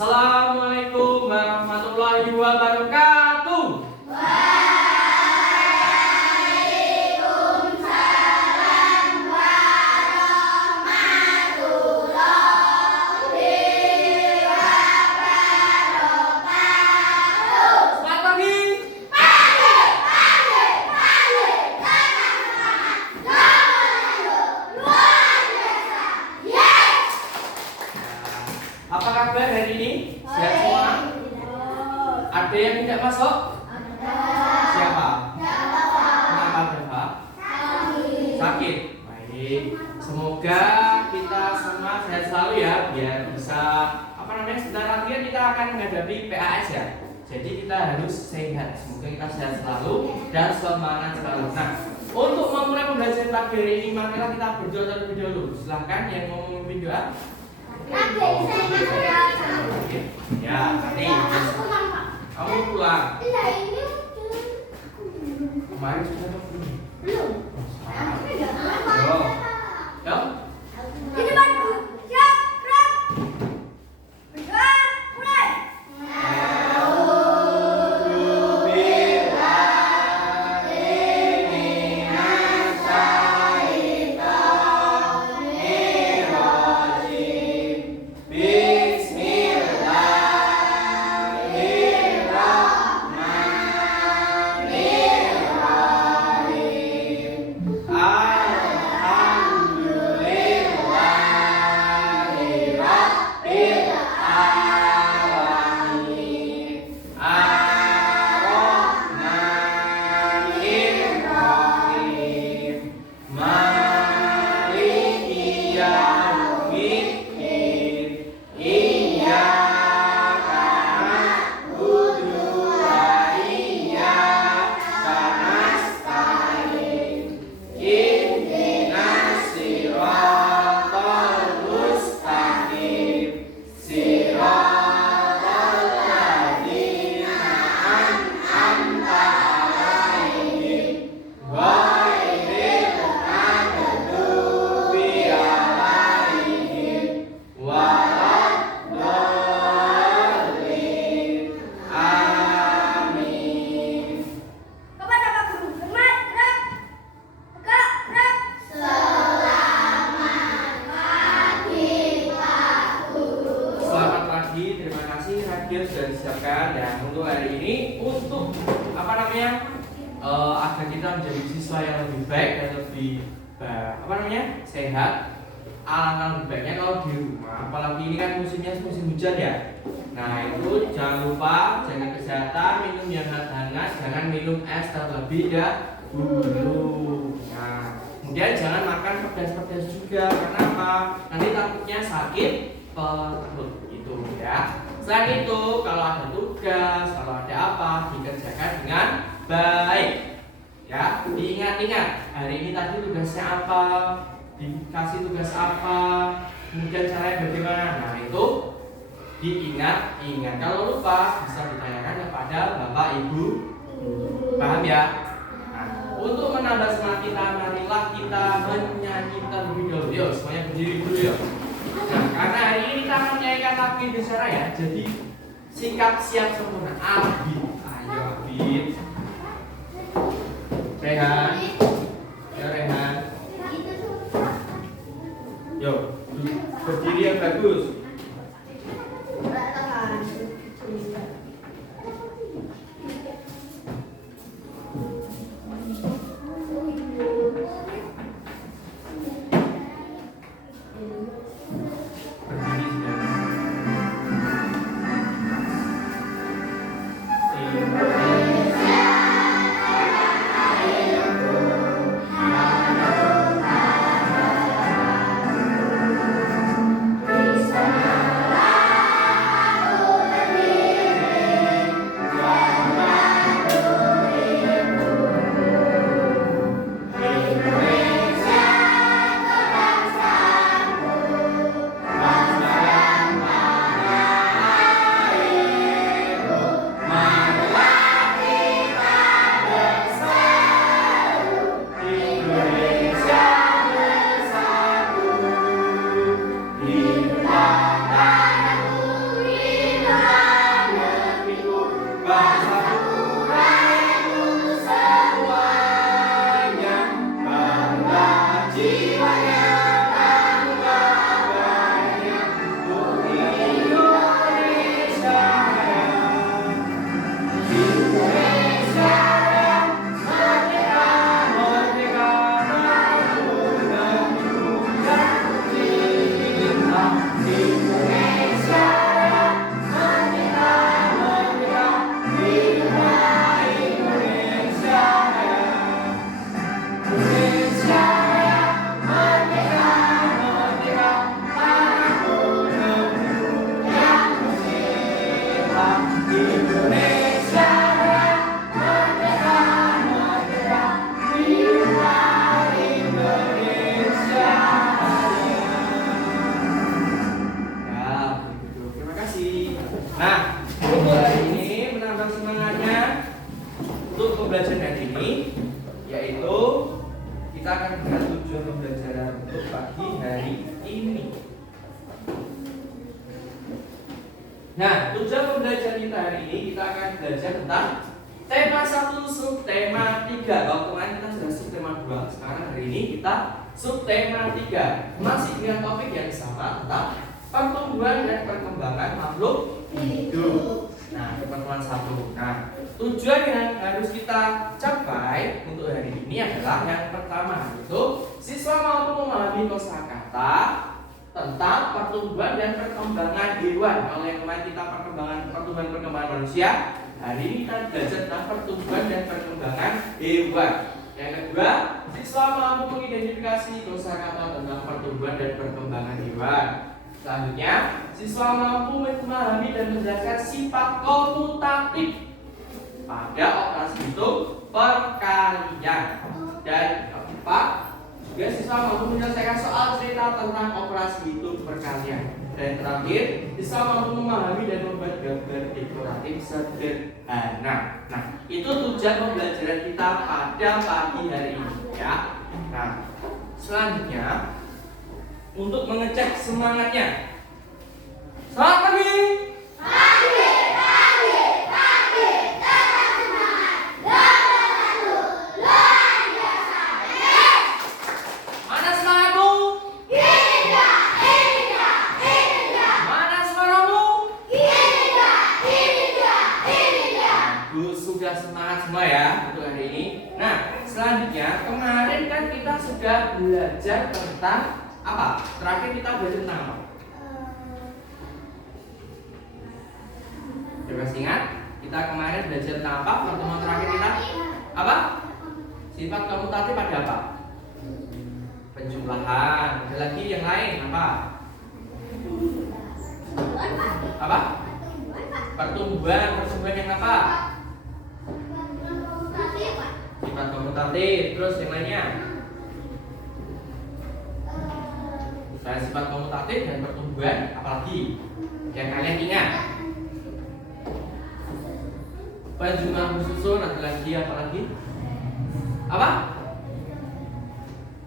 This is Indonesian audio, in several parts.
Assalamualaikum warahmatullahi wabarakatuh. Waalaikumsalam warahmatullahi wabarakatuh. Selamat pagi. Apa kabar hari ini? Sehat semua? Ada yang tidak masuk? Siapa? Kenapa Bapak? Sakit. Baik. Semoga kita semua sehat selalu ya, biar bisa sebentar lagi kan kita akan menghadapi PAS ya. Jadi kita harus sehat. Semoga kita sehat selalu dan semangat selalu. Nah, untuk memulai pembelajaran pagi hari ini, marilah kita berdoa terlebih dahulu. Silahkan yang mau memimpin doa. Ya, nanti kamu pulang. Kemarin sudah belum? Yo. Sudah disiapkan dan untuk hari ini agar kita menjadi siswa yang lebih baik dan lebih sehat. Alangkah lebih baiknya kalau di rumah, apalagi ini kan musim hujan ya. Nah itu jangan lupa jaga kesehatan, minum yang hangat, jangan minum es terlebih dahulu. Nah kemudian jangan makan pedas-pedas juga, karena apa? Nanti takutnya sakit perut gitu ya. Selain itu, kalau ada tugas, kalau ada apa, dikerjakan dengan baik. Ya, diingat-ingat. Hari ini tadi tugasnya apa, dikasih tugas apa, kemudian caranya bagaimana. Nah, itu diingat-ingat. Kalau lupa, bisa ditanyakan kepada Bapak Ibu. Paham ya? Nah, untuk menambah semangat kita, marilah kita menyanyikan video. Yuk, semuanya berdiri dulu yuk. Nah, karena hari ini kita akan menyanyikan lagu Indonesia ya, jadi sikap siap sempurna. Abid, ayo Abid. Rehan, ya Rehan. Yo, berdiri yang bagus. Bisa Indonesia merdeka, merdeka, inilah Indonesia Raya. Ya, begitu. Terima kasih. Nah, untuk hari ini menambah semangatnya untuk pembelajaran hari ini, yaitu kita akan melihat tujuan pembelajaran untuk pagi hari ini. Nah, tujuan pembelajaran kita hari ini kita akan belajar tentang tema 1, subtema 3. Kalau kemarin kita sudah subtema 2, sekarang hari ini kita subtema 3. Masih dengan topik yang sama tentang pertumbuhan dan perkembangan makhluk hidup. Nah, pertemuan 1. Nah, tujuan yang harus kita capai untuk hari ini adalah yang pertama, yaitu siswa mampu memahami kosakata tentang pertumbuhan dan perkembangan hewan. Kalau yang kemarin kita pertumbuhan manusia, hari ini kita belajar tentang pertumbuhan dan perkembangan hewan. Yang kedua, siswa mampu mengidentifikasi kosakata tentang pertumbuhan dan perkembangan hewan. Selanjutnya, siswa mampu memahami dan menjelaskan sifat komutatif pada operasi hitung perkalian. Dan keempat, juga siswa mampu menyelesaikan soal cerita tentang operasi hitung perkalian. Dan terakhir, siswa mampu memahami dan membuat gambar dekoratif sederhana. Nah, itu tujuan pembelajaran kita pada pagi hari ini, ya. Nah, selanjutnya untuk mengecek semangatnya. Selamat pagi. Pagi, pagi, pagi, tetap semangat. Nomor 1, luar biasa. Yes. Mana semangatmu? Ini dia, ini dia, ini dia. Mana suaramu? Ini dia, ini dia, ini dia. Bagus, sudah semangat semua ya untuk hari ini. Nah, selanjutnya kemarin kan kita sudah belajar tentang apa? Terakhir kita belajar tentang apa? Coba ingat, kita kemarin belajar tentang apa? Pertemuan terakhir kita apa? Sifat komutatif ada apa? Penjumlahan. Ada lagi yang lain apa? Apa? Pertumbuhan yang apa? Sifat komutatif. Terus yang lainnya? Selain sifat komutatif dan pertumbuhan, apalagi yang kalian ingat? Penjumlahan bersusun, ada lagi apa lagi? Apa?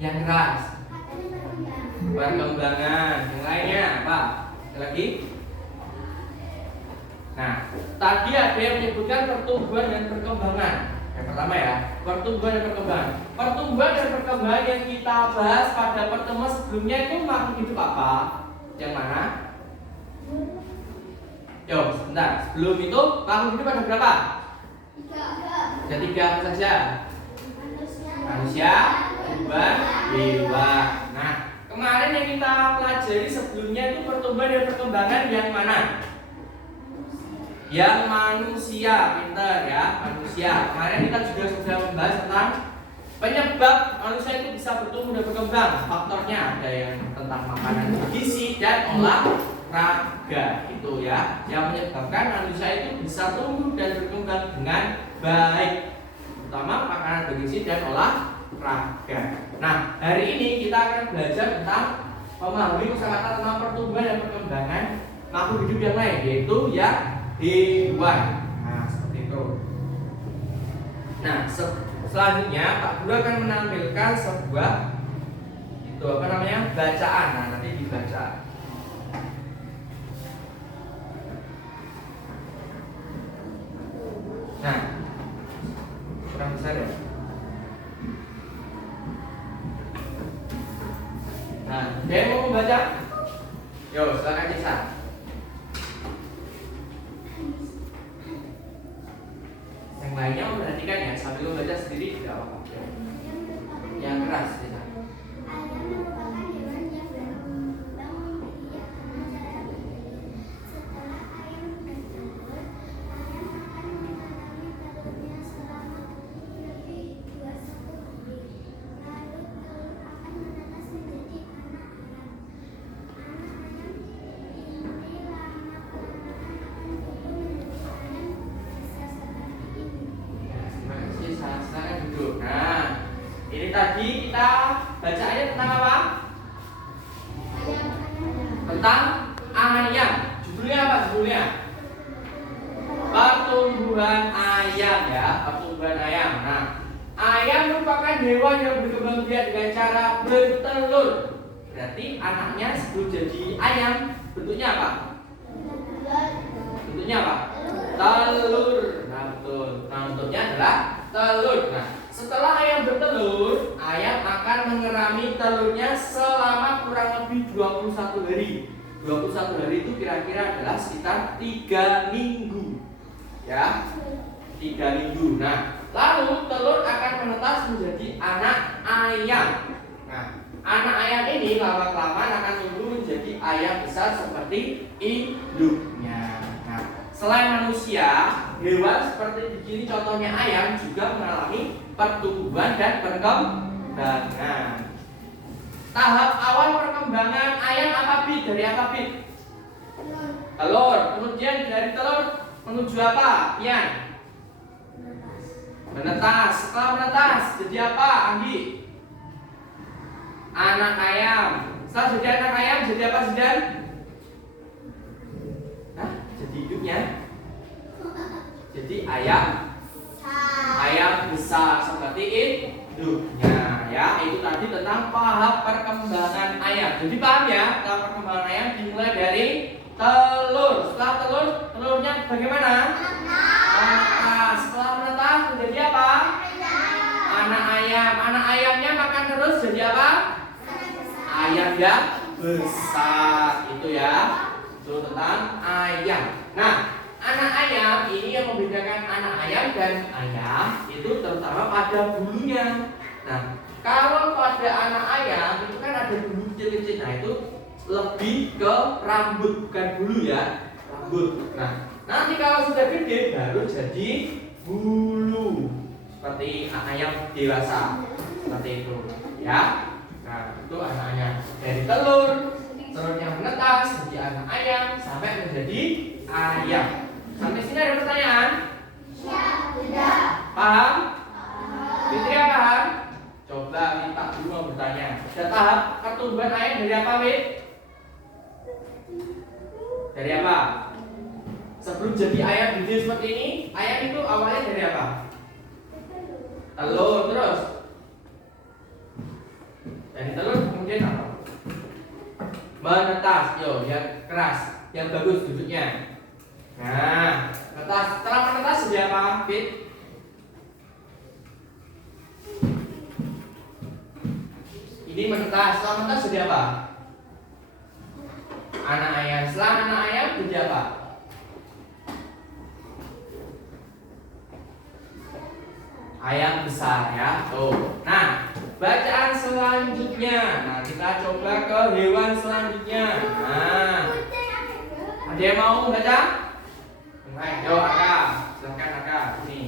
Yang keras. Perkembangan. Yang lainnya apa? Ada lagi? Nah, tadi ada yang menyebutkan pertumbuhan dan perkembangan. Yang pertama ya, pertumbuhan dan perkembangan. Pertumbuhan dan perkembangan yang kita bahas pada pertemuan sebelumnya itu makhluk hidup apa? Yang mana? Yo, sebentar. Sebelum itu makhluk hidup ada berapa? Ada 3 apa saja? Manusia, tumbuhan, hewan. Nah, kemarin yang kita pelajari sebelumnya itu pertumbuhan dan perkembangan yang mana? Yang manusia, pinter ya, manusia. Kemarin kita juga sudah membahas tentang penyebab manusia itu bisa bertumbuh dan berkembang. Faktornya ada yang tentang makanan bergizi dan olahraga, itu ya, yang menyebabkan manusia itu bisa tumbuh dan berkembang dengan baik, terutama makanan bergizi dan olahraga. Nah, hari ini kita akan belajar tentang memahami kosakata tentang pertumbuhan dan perkembangan makhluk hidup yang lain, yaitu ya hewan. Nah, seperti itu. Nah, selanjutnya Pak Guru akan menampilkan sebuah itu apa namanya? Bacaan. Nah, nanti dibaca. Nah, kurang besar ya. Nah, dia mau membaca? Yo, silakan Cisa. Yang lainnya memperhatikan ya, sambil membaca sendiri tidak apa-apa. Yang keras, Cisa. Bacaannya tentang apa? Tentang ayam. Judulnya apa judulnya? Pertumbuhan ayam ya, pertumbuhan ayam. Nah, ayam merupakan hewan yang berkembang biak dengan cara bertelur. Berarti anaknya sebelum jadi ayam bentuknya apa? Bentuknya apa? Telur. Nah, betul. Nah, bentuknya adalah telur. Nah, setelah ayam bertelur, ayam akan mengerami telurnya selama kurang lebih 21 hari. 21 hari itu kira-kira adalah sekitar 3 minggu. Ya. 3 minggu. Nah, lalu telur akan menetas menjadi anak ayam. Nah, anak ayam ini lama-kelamaan akan tumbuh menjadi ayam besar seperti induknya. Nah, selain manusia, hewan seperti begini contohnya ayam juga mengalami pertumbuhan dan perkembangan. Tahap awal perkembangan ayam apa Bit? Dari apa Bit? Telur. Kemudian dari telur menuju apa? Ian? Menetas. Setelah menetas jadi apa Anggi? Anak ayam. Setelah jadi anak ayam jadi apa Zidan? Nah, jadi hidupnya jadi ayam besar seperti induknya ya. Itu tadi tentang tahap perkembangan ayam. Jadi paham ya, tahap perkembangan ayam dimulai dari telur. Setelah telur, telurnya bagaimana? Menetas. Setelah menetas menjadi apa? Anak ayam. Anak ayamnya makan terus jadi apa? Ayam yang besar. Itu ya. Itu tentang ayam. Nah, anak ayam ini yang membedakan anak ayam dan ayam itu terutama pada bulunya. Nah, kalau pada anak ayam itu kan ada bulu kecil-kecil. Nah, itu lebih ke rambut, bukan bulu ya, rambut. Nah, nanti kalau sudah gede baru jadi bulu seperti ayam dewasa seperti itu ya. Nah, itu anak ayam dari telur, telurnya menetas jadi anak ayam sampai menjadi ayam. Sampai sini ada pertanyaan? Paham? Fitria paham? Coba minta dulu mau bertanya. Ada tahap pertumbuhan ayam dari apa, Wit? Dari apa? Sebelum jadi ayam gede seperti ini, ayam itu awalnya dari apa? Telur, terus dari telur kemudian apa? Menetas, yo, yang keras, yang bagus duduknya. Nah, menetas. Setelah menetas jadi apa, Fit? Ini menetas. Setelah menetas jadi apa? Anak ayam. Setelah anak ayam jadi apa? Ayam besar ya. Tuh. Nah, bacaan selanjutnya. Nah, kita coba ke hewan selanjutnya. Nah, ada yang mau baca? Ayo Aka, silakan Aka. Ini.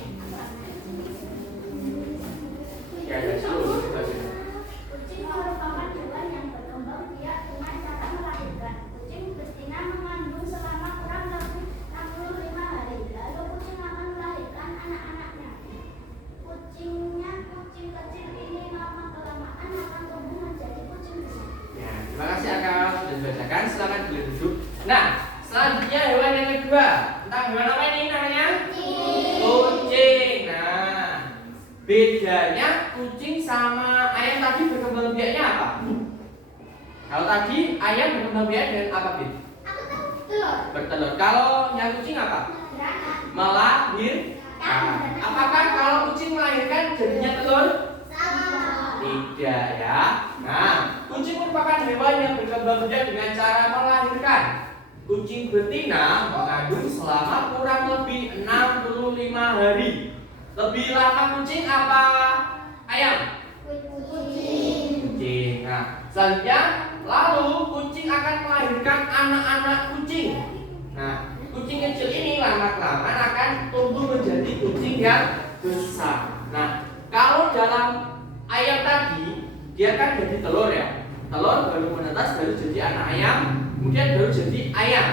Ya, ya, suruh kita baca. Kucing merupakan hewan yang berkembang biak dengan cara melahirkan. Kucing betina mengandung selama kurang lebih 65 hari. Lalu kucing akan melahirkan anak-anaknya. Kucing kecil ini lama-kelamaan akan tumbuh menjadi kucing besar. Ya, terima kasih Aka sudah dibacakan. Silakan boleh duduk. Nah, selanjutnya hewan yang kedua. Tentang hewan apa ini namanya? Kucing. Nah, bedanya kucing sama ayam tadi berkembang biaknya apa? Kalau tadi ayam berkembang biak dengan apa, Bit? Telur. Bertelur. Kalau yang kucing apa? Beranak. Melahirkan. Apakah kalau kucing melahirkan jadinya telur? Sama. Tidak ya. Nah, kucing merupakan hewan yang berkembang biak dengan cara melahirkan. Kucing betina mengandung selama kurang lebih 65 hari. Lebih lama kucing apa ayam? Kucing. Nah, selanjutnya lalu kucing akan melahirkan anak-anak kucing. Nah, kucing kecil ini lama-kelamaan akan tumbuh menjadi kucing yang besar. Nah, kalau dalam ayam tadi dia kan jadi telur ya. Telur baru menetas baru jadi anak ayam, kemudian baru jadi ayam.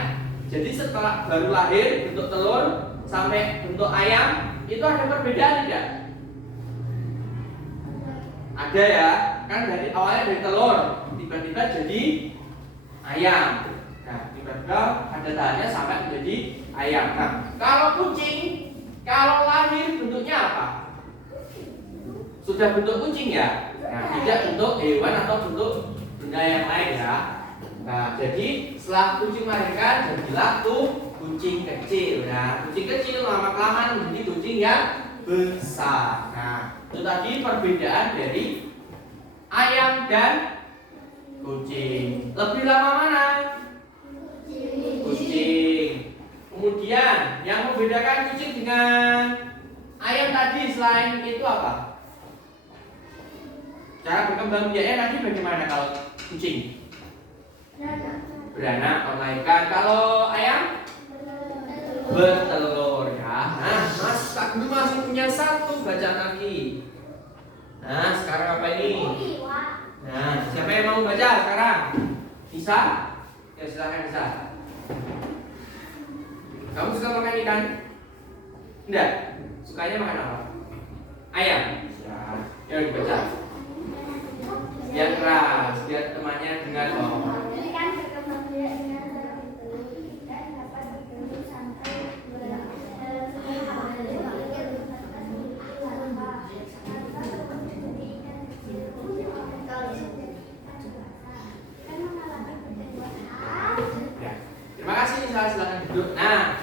Jadi setelah baru lahir bentuk telur sampai bentuk ayam itu ada perbedaan tidak? Ada ya, kan dari awalnya dari telur, tiba-tiba jadi ayam. Nah, tiba-tiba ada tahannya sampai menjadi ayam. Nah, kalau kucing, kalau lahir bentuknya apa? Sudah bentuk kucing ya? Nah, tidak bentuk hewan atau bentuk benda yang lain ya. Nah, jadi setelah kucing melahirkan, jadilah tuh kucing kecil. Nah, kucing kecil lama-kelamaan menjadi kucing yang besar. Nah, itu tadi perbedaan dari ayam dan kucing. Lebih lama mana? Kucing. Kemudian yang membedakan kucing dengan ayam tadi selain itu apa? Cara berkembang biaknya nanti bagaimana kalau kucing? Beranak, melahirkan. Kalau ayam? Bertelur ya. Nah, Mas Kak Guru masih punya satu bacaan lagi. Nah, sekarang apa ini? Nah, siapa yang mau baca sekarang? Bisa? Ya silakan bisa. Kamu suka makan ikan? Enggak? Sukanya makan apa? Ayam? Ya, dibaca. Yang keras, biar temannya dengar loh. Terima kasih, silakan duduk. Nah,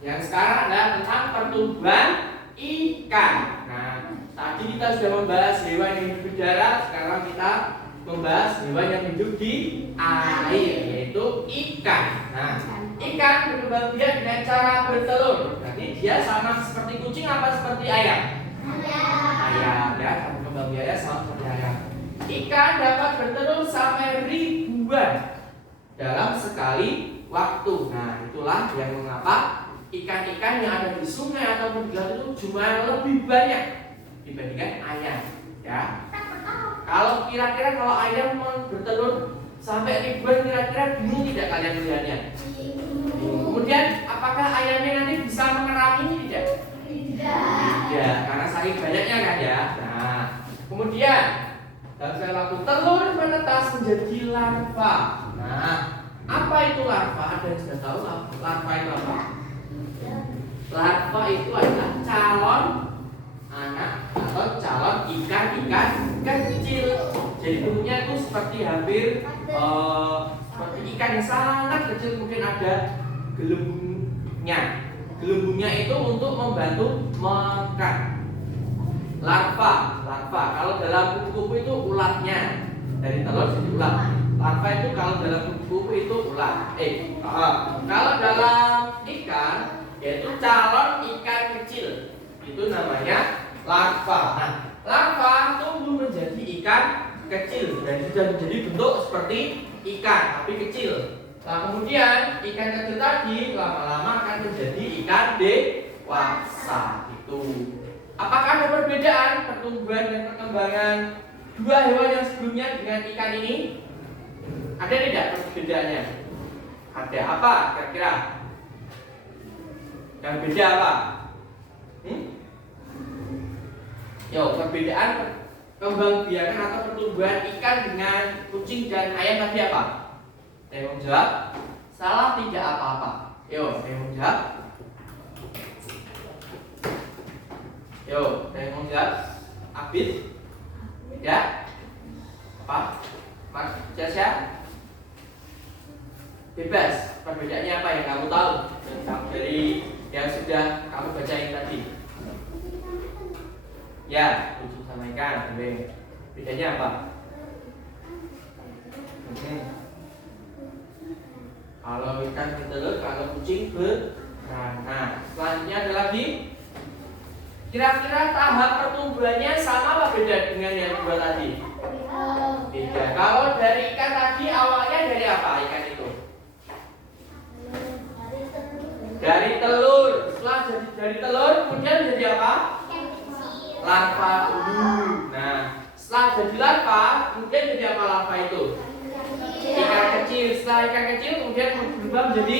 yang sekarang adalah tentang pertumbuhan ikan. Nah, tadi kita sudah membahas hewan yang hidup di darat, sekarang kita membahas hewan yang hidup di air, yaitu ikan. Nah, ikan berkembang biak dengan cara bertelur. Jadi dia sama seperti kucing apa seperti ayam? Ayam ya, berkembang biaknya sama seperti ayam. Ikan dapat bertelur sampai ribuan dalam sekali waktu. Nah, itulah yang mengapa ikan-ikan yang ada di sungai ataupun di laut itu jumlahnya lebih banyak dibandingkan ayam. Ya. Kalau kira-kira kalau ayam bertelur sampai ribuan, kira-kira bingung tidak kalian melihatnya? Kemudian, apakah ayamnya nanti bisa mengerami? Tidak. Tidak, karena saking banyaknya kan ya. Nah, kemudian dalam sekali waktu telur menetas menjadi larva. Nah, apa itu larva? Ada yang sudah tahu larva itu apa? Larva itu adalah calon anak atau calon ikan-ikan kecil. Jadi bentuknya itu seperti hampir seperti ikan yang sangat kecil, mungkin ada gelembungnya. Gelembungnya itu untuk membantu makan. Larva. Kalau dalam kupu-kupu itu ulatnya. Dari telur jadi ulat. Larva itu kalau dalam kupu-kupu itu ulat. Kalau dalam ikan yaitu calon ikan kecil. Itu namanya larva. Nah, larva tumbuh menjadi ikan kecil dan sudah menjadi bentuk seperti ikan tapi kecil. Nah, kemudian ikan kecil tadi lama-lama akan menjadi ikan dewasa. Itu. Apakah ada perbedaan pertumbuhan dan perkembangan dua hewan yang sebelumnya dengan ikan ini? Ada tidak perbedaannya? Ada. Apa kira-kira? Yang beda apa? Yo, perbedaan kembang biakan atau pertumbuhan ikan dengan kucing dan ayam tadi apa? Saya mau jawab. Salah tidak apa-apa. Yo, saya mau jawab. Yo, saya mau jawab. Abid? Ya? Apa? Mas Jasya? Bebas. Perbedaannya apa yang kamu tahu? Dari yang sudah kamu bacain tadi. Ya, kucing sama ikan. Bedanya apa? Kalau ikan bertelur, kalau kucing beranak. Selanjutnya ada lagi. Kira-kira tahap pertumbuhannya sama apa beda dengan yang dua tadi? Beda. Kalau dari ikan tadi awalnya dari apa ikan itu? Dari telur. Setelah jadi dari telur kemudian jadi apa? Larva dulu. Nah, setelah jadi larva kemudian jadi apa larva itu? Ikan kecil. Setelah ikan kecil kemudian berubah menjadi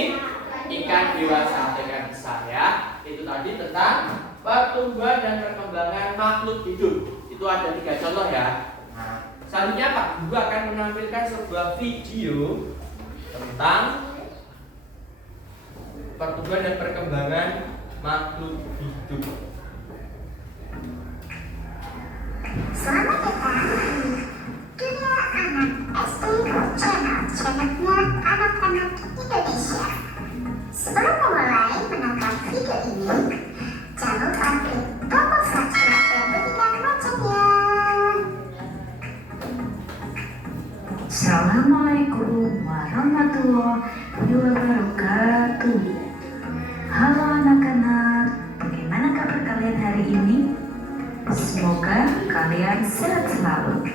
ikan dewasa, ikan besar ya. Itu tadi tentang pertumbuhan dan perkembangan makhluk hidup. Itu ada 3 contoh ya. Selanjutnya Pak Guru akan menampilkan sebuah video tentang pertumbuhan dan perkembangan makhluk hidup. Selamat datang di Dunia Anak SD channelnya anak-anak Indonesia. Sebelum memulai menonton video ini, jangan lupa klik tombol subscribe dan bunyikan loncengnya. Assalamualaikum warahmatullahi wabarakatuh. Halo anak-anak, bagaimana kabar kalian hari ini? Semoga kalian sehat selalu.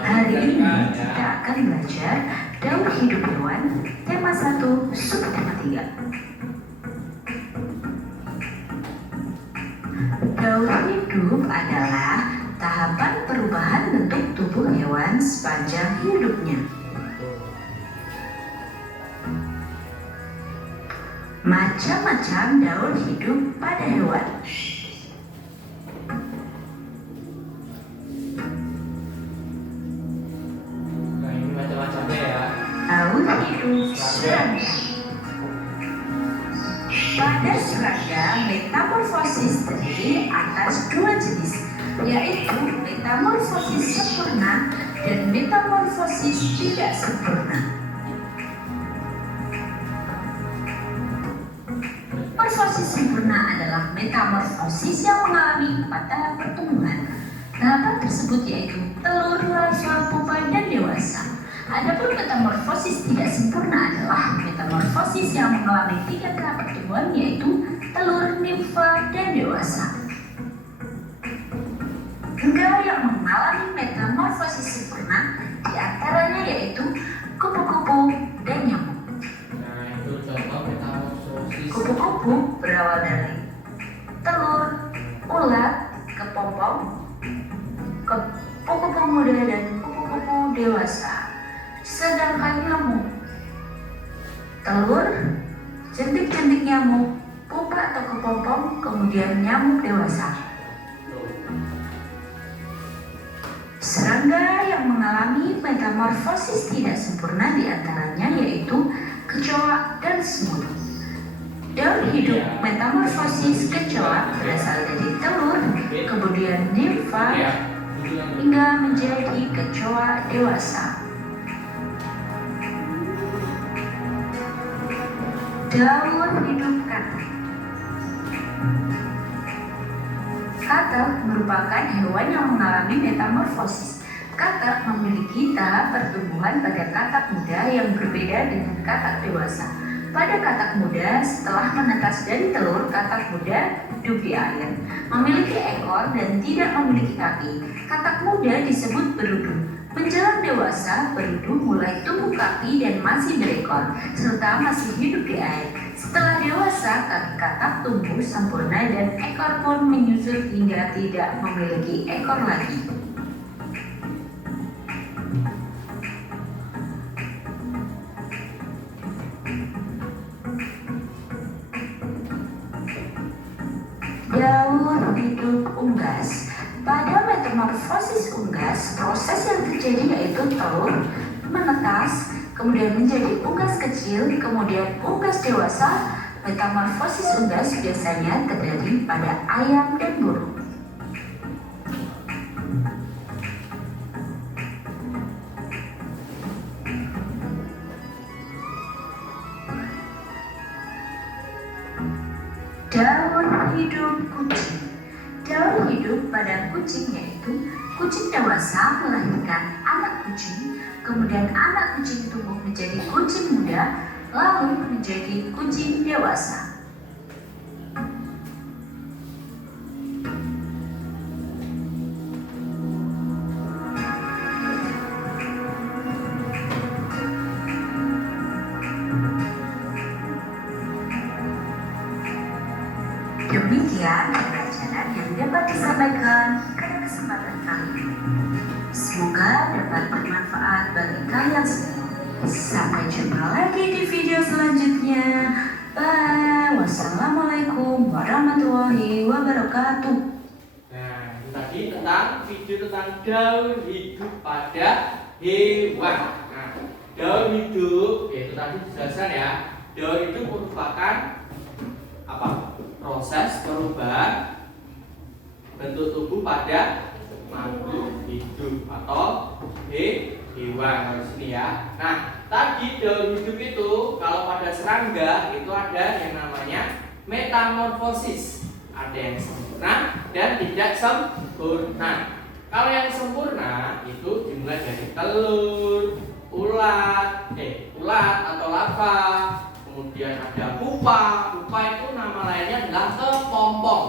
Hari ini kita akan belajar daur hidup hewan, tema 1, subtema 3. Daur hidup adalah tahapan perubahan bentuk tubuh hewan sepanjang hidupnya. Macam-macam daur hidup pada hewan. Nah, ini macam-macamnya ya. Daur hidup serangga. Pada serangga, metamorfosis terdiri atas 2 jenis, yaitu metamorfosis sempurna dan metamorfosis tidak sempurna. Metamorfosis sempurna adalah metamorfosis yang mengalami 4 tahap pertumbuhan. Tahapan tersebut yaitu telur, larva, pupa, dan dewasa. Adapun metamorfosis tidak sempurna adalah metamorfosis yang mengalami 3 tahap pertumbuhan yaitu telur, nimfa, dan dewasa. Negara yang mengalami metamorfosis sempurna diantaranya yaitu kupu-kupu dan nyamuk. Nah, itu contoh metamorfosis. Kupu-kupu berawal dari telur, ulat, kepompong, kupu-kupu muda, dan kupu-kupu dewasa. Sedangkan nyamuk, telur, jentik-jentik nyamuk, pupa atau kepompong, kemudian nyamuk dewasa. Serangga yang mengalami metamorfosis tidak sempurna diantaranya yaitu kecoa dan semut. Daur hidup metamorfosis kecoa berasal dari telur, kemudian nimfa, hingga menjadi kecoa dewasa. Daur hidup katak. Katak merupakan hewan yang mengalami metamorfosis. Katak memiliki tahap pertumbuhan pada katak muda yang berbeda dengan katak dewasa. Pada katak muda, setelah menetas dari telur, katak muda hidup di air, memiliki ekor dan tidak memiliki kaki. Katak muda disebut berudu. Menjelang dewasa, berudu mulai tumbuh kaki dan masih berekor, serta masih hidup di air. Setelah dewasa, kaki katak tumbuh sempurna dan ekor pun menyusut hingga tidak memiliki ekor lagi. Daur hidup unggas. Pada metamorfosis unggas, proses yang terjadi yaitu telur menetas, kemudian menjadi unggas kecil, kemudian unggas dewasa. Metamorfosis unggas biasanya terjadi pada ayam dan burung. Daur hidup kucing. Daur hidup pada kucing yaitu kucing dewasa melahirkan anak kucing, kemudian anak kucing tumbuh menjadi kucing muda, lalu menjadi kucing dewasa. Demikian pembelajaran yang dapat disampaikan pada kesempatan kali ini. Semoga dapat bermanfaat bagi kalian semua. Sampai jumpa lagi di video selanjutnya. Bye. Wassalamualaikum warahmatullahi wabarakatuh. Nah, itu tadi tentang daun hidup pada hewan. Nah, daun hidup yaitu tadi dijelaskan ya. Daun hidup merupakan apa? Proses perubahan bentuk tubuh pada makhluk hidup atau hewan di sini ya. Nah, tadi daun hidup itu kalau pada serangga itu ada yang namanya metamorfosis. Ada yang sempurna dan tidak sempurna. Kalau yang sempurna itu dimulai dari telur, ulat atau larva, kemudian ada pupa. Pupa itu nama lainnya adalah kepompong,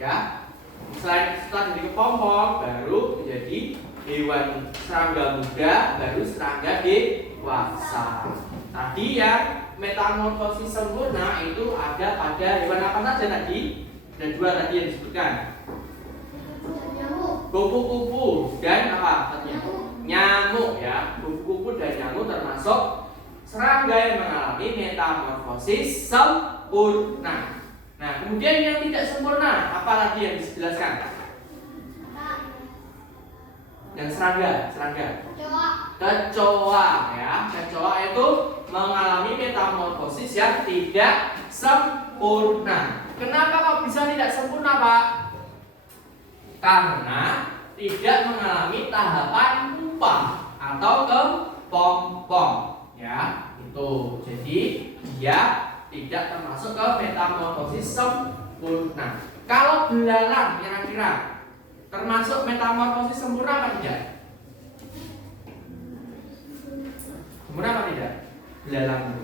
ya. Setelah dari kepompong baru menjadi hewan serangga muda, baru serangga dewasa. Tadi yang metamorfosis sempurna itu ada pada hewan apa saja tadi? Ada dua tadi yang disebutkan. Kupu-kupu dan apa katanya? Nyamuk ya. Kupu-kupu dan nyamuk termasuk serangga yang mengalami metamorfosis sempurna. Nah, kemudian yang tidak sempurna apa lagi yang dijelaskan? Yang serangga. Kecoa ya. Kecoa itu mengalami metamorfosis yang tidak sempurna. Kenapa kok bisa tidak sempurna, Pak? Karena tidak mengalami tahapan pupa atau kepompong ya. Itu. Jadi dia tidak termasuk ke metamorfosis sempurna. Kalau belalang kira-kira termasuk metamorfosis sempurna apa tidak? Sempurna apa tidak? Belalang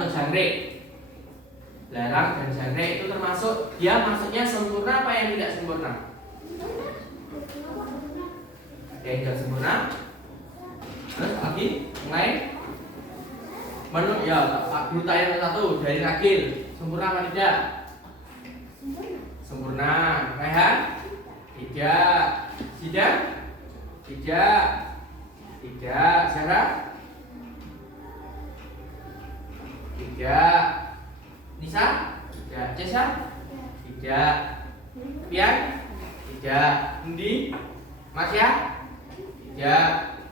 atau jangkrik. Belalang dan jangkrik itu termasuk dia maksudnya sempurna apa yang tidak sempurna? Ada yang tidak sempurna. Terus lagi mulai menurut ya Pak Guru tanya satu dari Ragil, sempurna apa tidak? Sempurna. Rehan? Tidak. Sidang? Tidak. Sarah? Tidak. Nisa? Tidak. Cesa? Tidak. Pian? Tidak. Undi? Masya? Tidak.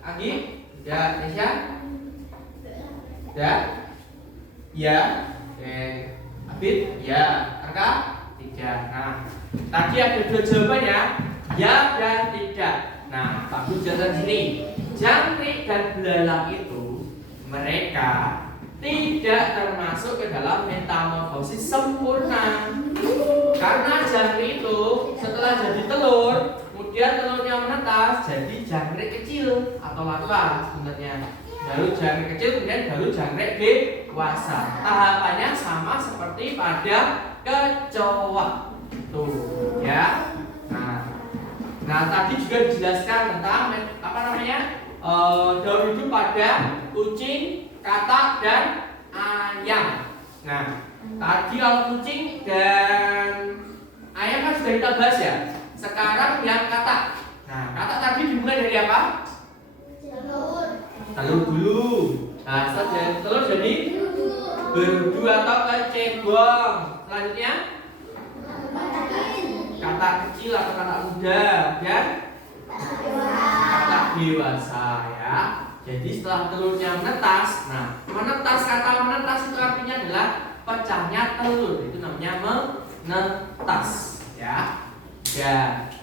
Anggi? Tidak. Nesya? Tidak. Ya. Abid? Ya. Arka? Tidak. Nah, tadi ada dua jawaban ya. Ya dan tidak. Nah, Pak Guru jelasan sini. Jangkrik dan belalang itu mereka tidak termasuk ke dalam metamorfosis sempurna. Karena jangkrik itu setelah jadi telur, kemudian telurnya menetas jadi jangkrik kecil atau larva sebenarnya. Baru jangkrik kecil kemudian baru jangkrik dewasa. Tahapannya sama seperti pada kecoa. Tuh, ya. Nah, tadi juga dijelaskan tentang apa namanya? Daun hidup pada kucing, katak dan ayam. Nah, tadi kalau kucing dan ayam kan sudah kita bahas ya. Sekarang yang katak. Nah, katak tadi dimulai dari apa? Telur dulu. Nah, setelah telur jadi berudu atau kecebong. Selanjutnya katak kecil atau katak muda dan katak dewasa ya. Jadi setelah telurnya menetas, nah kata menetas itu artinya adalah pecahnya telur, itu namanya menetas ya. Dan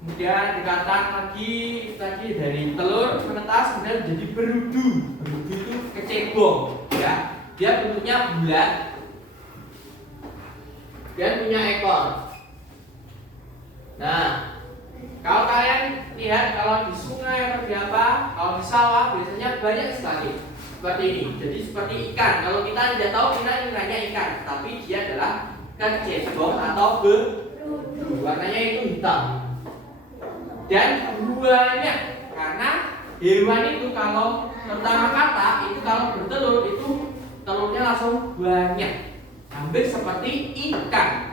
kemudian dikatakan lagi tadi dari telur menetas kemudian menjadi berudu. Berudu itu kecebong ya. Dia bentuknya bulat dan punya ekor. Nah, kalau kalian lihat kalau di sungai atau di apa, kalau di sawah biasanya banyak sekali seperti ini. Jadi seperti ikan. Kalau kita tidak tahu kita nanya ikan, tapi dia adalah kecebong atau berudu. Warnanya itu hitam. Dan banyak karena hewan itu kalau terutama katak itu kalau bertelur itu telurnya langsung banyak. Hampir seperti ikan.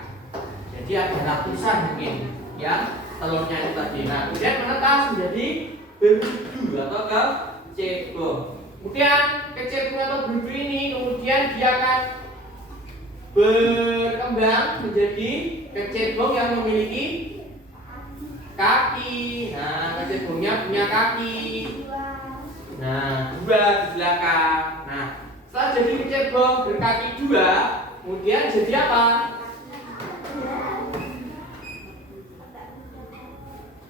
Jadi ada ratusan mungkin ya telurnya itu tadi. Nah, kemudian menetas menjadi berudu atau kecebong. Kemudian kecebong atau berudu ini kemudian dia akan berkembang menjadi kecebong yang memiliki kaki. Nah, kecebongnya punya kaki. Dua. Nah, dua di belakang. Nah, setelah jadi kecebong berkaki dua, kemudian jadi apa?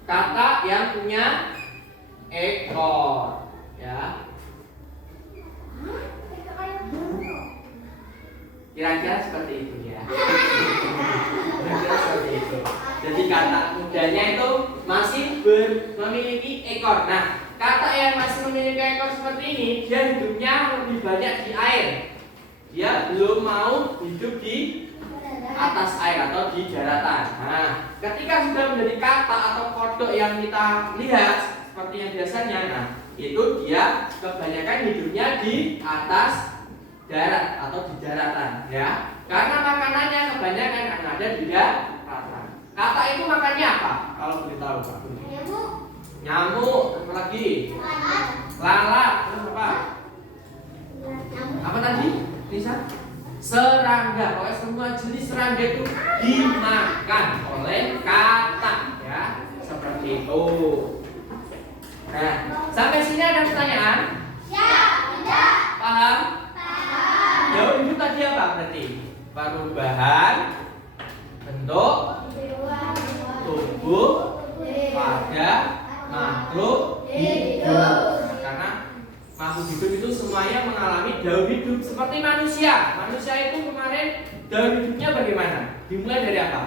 Katak yang punya ekor, ya. Kira-kira seperti itu ya. Kira-kira seperti itu. Jadi katak mudanya itu masih memiliki ekor. Nah, katak yang masih memiliki ekor seperti ini, dia hidupnya lebih banyak di air. Dia belum mau hidup di atas air atau di daratan. Nah, ketika sudah menjadi katak atau kodok yang kita lihat seperti yang biasanya, nah itu dia kebanyakan hidupnya di atas darat atau di daratan, ya. Karena makanannya kebanyakan akan ada di daratan. Katak itu makannya apa? Kalau boleh tahu, Pak. Nyamuk, apa lagi? Lalat, terus apa? Apa tadi? Lisa? Serangga. Pokoknya semua jenis serangga itu dimakan oleh katak, ya. Seperti itu. Nah, sampai sini ada pertanyaan? Ya, tidak. Paham? Daun hidup tadi apa berarti? Perubahan bentuk tubuh pada makhluk hidup. Nah, karena makhluk hidup itu semuanya mengalami daun hidup seperti manusia. Manusia itu kemarin daun hidupnya bagaimana? Dimulai dari apa?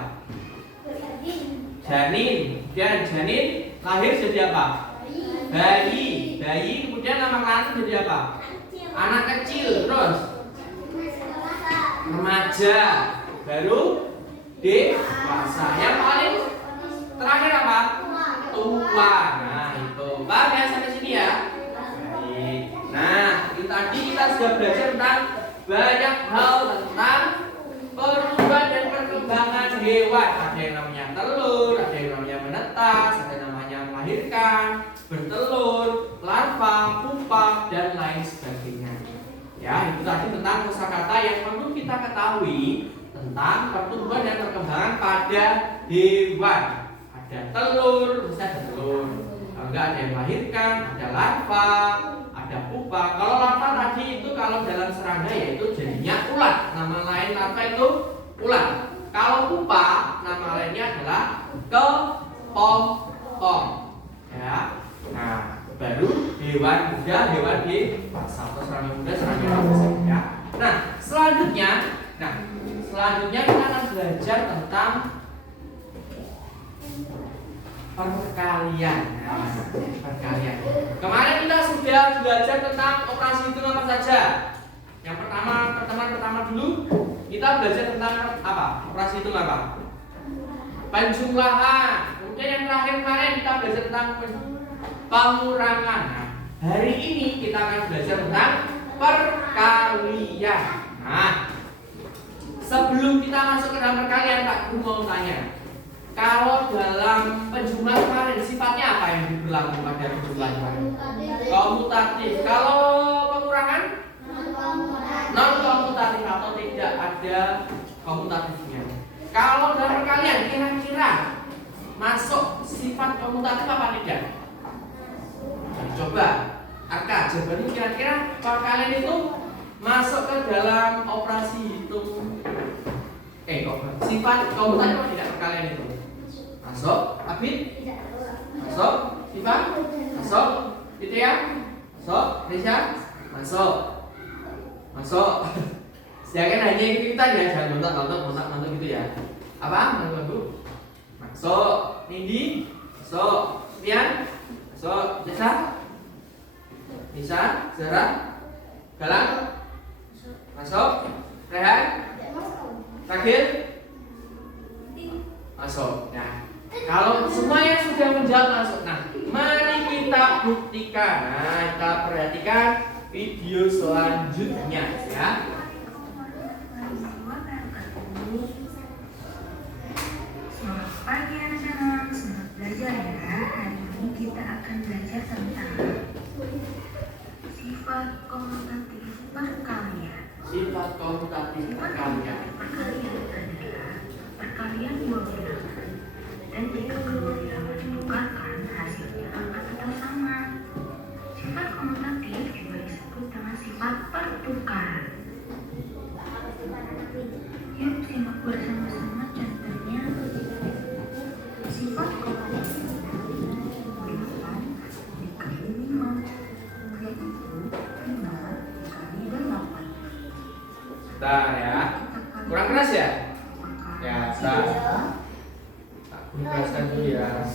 Janin. Dan janin lahir jadi apa? Bayi. Bayi kemudian lama-lama jadi apa? Anak kecil. Terus remaja, baru dewasa. Yang paling terakhir apa? Tua. Nah, itu. Paham ya sampai sini ya? Baik. Nah, itu tadi kita sudah belajar tentang banyak hal tentang perubahan dan perkembangan hewan. Ada yang namanya telur, ada yang namanya menetas, ada yang namanya melahirkan, bertelur, larva, pupa, dan lain sebagainya. Ya, itu tadi tentang kosakata yang perlu kita ketahui tentang pertumbuhan dan perkembangan pada hewan. Ada telur, bisa ada telur. Kalau enggak ada yang melahirkan, ada larva, ada pupa. Kalau larva tadi itu kalau dalam serangga yaitu jadinya ulat. Nama lain larva itu ulat. Kalau pupa, nama lainnya adalah kepompong. Ya. Nah, baru hewan muda, hewan dewasa atau serangga muda, serangga dewasa. Ya. Nah, selanjutnya kita akan belajar tentang perkalian. Nah, perkalian. Kemarin kita sudah belajar tentang operasi hitung apa saja. Yang pertama dulu kita belajar tentang apa? Operasi hitung apa? Penjumlahan. Kemudian yang terakhir kemarin kita belajar tentang pengurangan. Nah, hari ini kita akan belajar tentang perkalian. Nah, sebelum kita masuk ke dalam perkalian, Pak Guru mau tanya. Kalau dalam penjumlahan kemarin sifatnya apa yang berlaku pada penjumlahan kemarin? Komutatif. Kalau pengurangan? Non komutatif atau tidak ada komutatifnya. Kalau dalam perkalian kira-kira masuk sifat komutatif apa tidak? Coba Arka, jawabannya kira-kira perkalian itu masuk ke dalam operasi hitung sifat komutatif atau tidak perkalian itu? Masuk, Abid? Masuk, Sifat? Masuk, Fitria? Masuk, Risha? Masuk. Sedangkan hanya kita ya, jangan nonton gitu ya. Apa? Bantu. Masuk, Nindi? Masuk, Rian? Masuk, Nisa? Zara? Galang? Masuk, Rehan? Terakhir? Masuk. Nah, kalau semuanya sudah menjawab masuk, nah, mari kita buktikan. Nah, kita perhatikan video selanjutnya ya. Selamat pagi anak-anak, selamat belajar ya. Hari ini kita akan belajar tentang sifat komutatif perkalian. Sifat komutatif perkalian. Perkalian adalah perkalian dua bilangan dan jika kedua bilangan Yuk simak bersama-sama contohnya. Sifat komunikasi 8 dikali 5, yaitu 5 dikali 8. Bentar ya. Kurang keras ya? Ya, bentar. Aku keraskan dulu ya.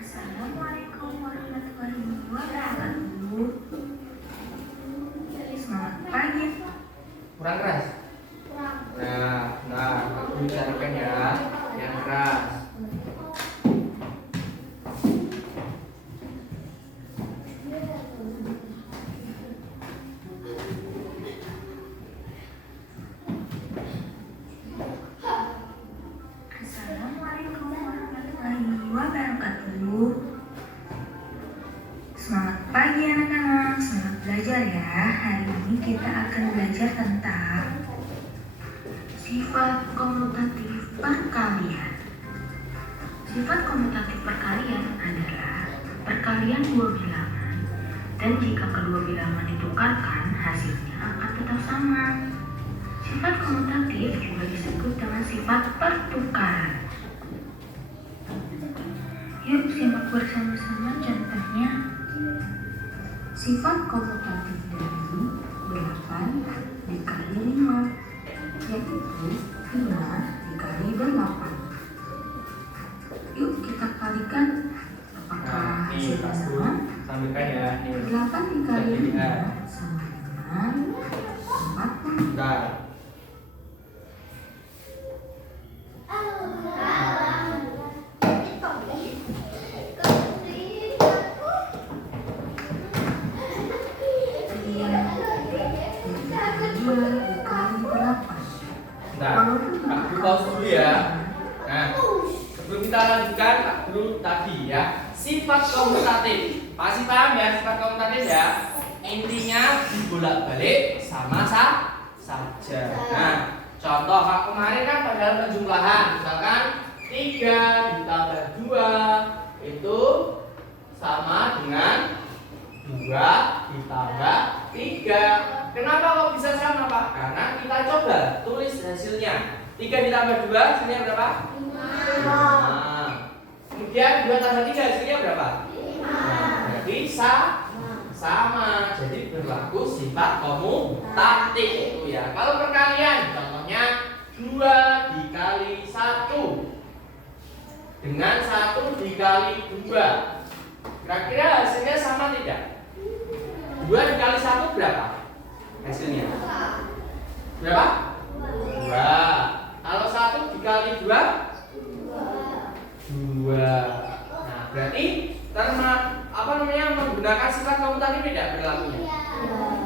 Assalamualaikum warahmatullahi wabarakatuh. Selamat pagi. Kurang keras? Nah, aku carikan ya yang keras. Assalamualaikum warahmatullahi wabarakatuh. Selamat pagi anak-anak, selamat belajar ya. Hari ini kita akan belajar tentang sifat komutatif perkalian. Sifat komutatif perkalian adalah perkalian dua bilangan, dan jika kedua bilangan ditukarkan, hasilnya akan tetap sama. Sifat komutatif juga disebut dengan sifat pertukaran. Yuk simak bersama-sama contohnya. Sifat komutatif dari 8 dikali 5, yaitu 5 dikali 8. Yuk kita kalikan. Apakah Nih, hasilnya aku sama? tampilkan ya. Nih. 8 dikali Jadi, 5 sama dengan 40. Bentar. Nah, aku pause dulu ya. Nah, sebelum kita lanjutkan, dulu tadi ya, sifat komutatif. Masih paham ya sifat komutatif ya? Intinya dibolak-balik sama saja. Nah, contoh kemarin kan pada penjumlahan, misalkan 3 ditambah 2 itu sama dengan 2 ditambah 3. Kenapa kok bisa sama Pak? Karena kita coba tulis hasilnya. 3 ditambah 2 hasilnya berapa? 5. Kemudian 2 tambah 3 hasilnya berapa? 5. Berarti sama. Jadi berlaku sifat komutatif itu ya. Kalau perkalian contohnya 2 dikali 1 dengan 1 dikali 2. Kira-kira hasilnya sama tidak? 2 dikali 1 berapa? Hasilnya berapa? 2. Kalau 1 dikali 2? 2. Nah, berarti menggunakan sifat komutatif tidak berlakunya?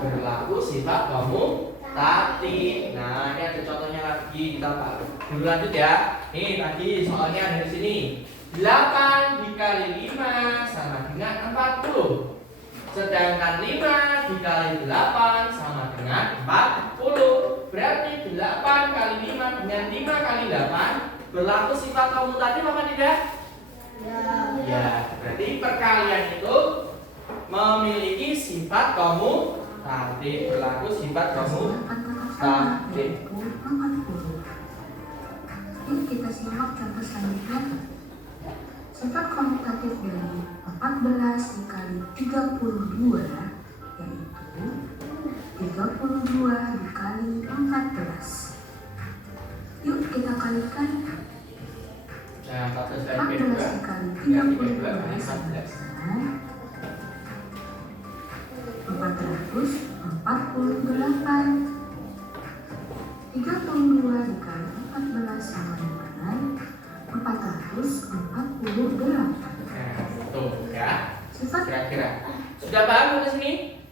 Berlaku sifat komutatif. Nah, ini ada contohnya lagi, kita dulu lanjut ya. Nih tadi soalnya dari sini. 8 dikali 5 sama dengan 40. Sedangkan 5 dikali 8 sama dengan 40. Berarti 8 kali 5 dengan 5 kali 8 berlaku sifat komutatif apa tidak? Ya, berarti perkalian itu memiliki sifat komutatif. Berlaku sifat komutatif. Yuk kita simak contoh selanjutnya. Sifat komutatif dari 14 dikali 32 yaitu 32 dikali 14. Yuk kita kalikan. Nah, 14 kali 14 dikali 32 sama dengan 448. 32 dikali 14 sama dengan 448. Nah, tuh ya. Sifat Kira-kira sudah paham sampai sini?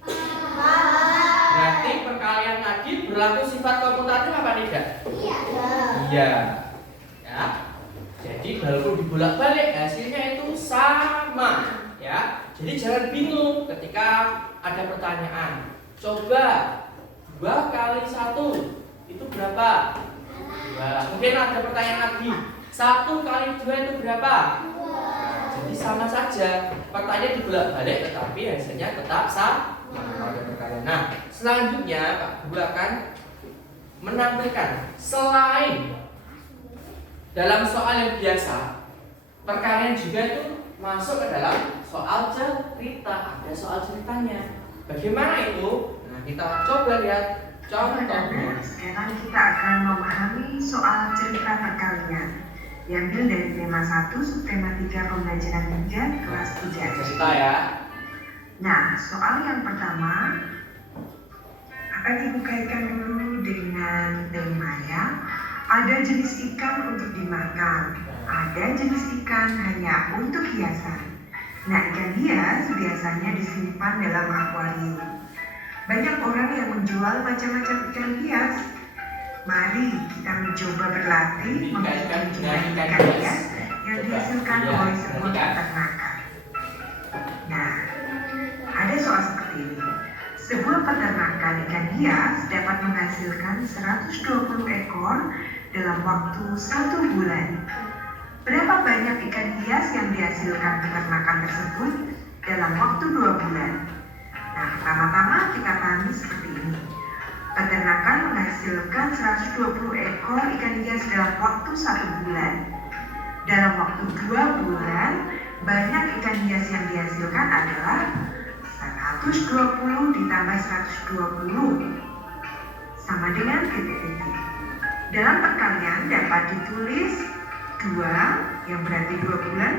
Berarti perkalian tadi berlaku sifat komutatif apa tidak? Iya. Ya. Jadi walaupun dibolak-balik hasilnya itu sama, ya. Jadi jangan bingung ketika ada pertanyaan. Coba 2 kali 1 itu berapa? 2. Mungkin ada pertanyaan lagi. 1 kali 2 itu berapa? Jadi sama saja. Pertanyaan dibolak-balik tetapi hasilnya tetap sama pada perkalian. Nah, selanjutnya Pak Guru akan menampilkan selain dalam soal yang biasa, perkalian juga itu masuk ke dalam soal cerita. Ada soal ceritanya. Bagaimana itu? Nah, kita coba lihat contohnya. Sekarang kita akan memahami soal cerita perkalian. Diambil dari tema 1, subtema 3 pembelajaran mudah kelas 3. Cerita ya. Nah, soal yang pertama akan Ibu kaitkan dulu dengan tema ya. Ada jenis ikan untuk dimakan, ada jenis ikan hanya untuk hiasan. Nah, ikan hias biasanya disimpan dalam akuarium. Banyak orang yang menjual macam-macam ikan hias. Mari kita mencoba berlatih Dikaitkan dengan ikan ikan hias. hias yang dihasilkan Coba, oleh iya, sebuah perhatikan. peternakan. Nah, ada soal seperti ini. Sebuah peternakan ikan hias dapat menghasilkan 120 ekor dalam waktu 1 bulan. Berapa banyak ikan hias yang dihasilkan peternakan tersebut dalam waktu 2 bulan? Nah, pertama-tama kita pahami seperti ini. Peternakan menghasilkan 120 ekor ikan hias dalam waktu 1 bulan. Dalam waktu 2 bulan, banyak ikan hias yang dihasilkan adalah 120 ditambah 120 sama dengan titik-titik. Dalam perkalian dapat ditulis 2 yang berarti 2 bulan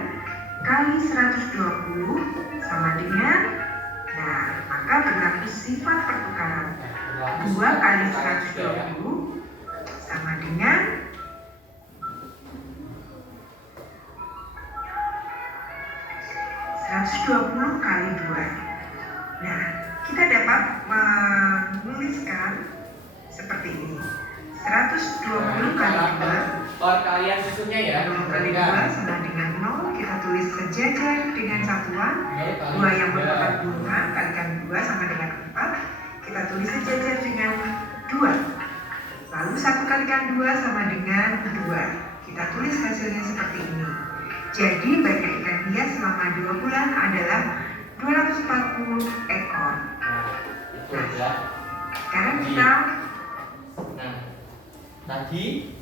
kali 120 sama dengan, nah maka berlaku sifat pertukaran. 2 kali 120 sama dengan 120 kali 2. Nah, kita dapat menuliskan seperti ini. 120 kali 2 perkalian susunnya ya. 0 kali 2 sama dengan 0. Kita tulis sejajar dengan satuan. 2 yang merupakan bunga kalikan 2 sama dengan 4. Kita tulis sejajar dengan 2. Lalu 1 kalikan 2 sama dengan 2. Kita tulis hasilnya seperti ini. Jadi banyak ikan hias selama 2 bulan adalah 240 ekor. Nah, itu ya. Sekarang kita Nah, tadi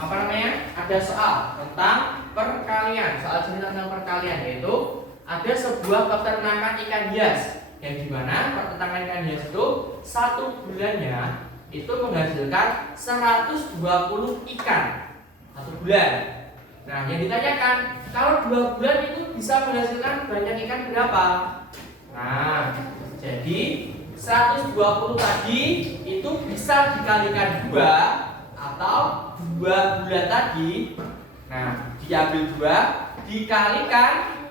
apa namanya? Ada soal tentang perkalian, soal cerita tentang perkalian, yaitu ada sebuah peternakan ikan hias yang dimana peternakan ikan hias itu 1 bulannya itu menghasilkan 120 ikan 1 bulan. Nah, yang ditanyakan, kalau 2 bulan itu bisa menghasilkan banyak ikan berapa? Nah, jadi 120 tadi itu bisa dikalikan 2 atau 2 bulan tadi. Nah, diambil 2 dikalikan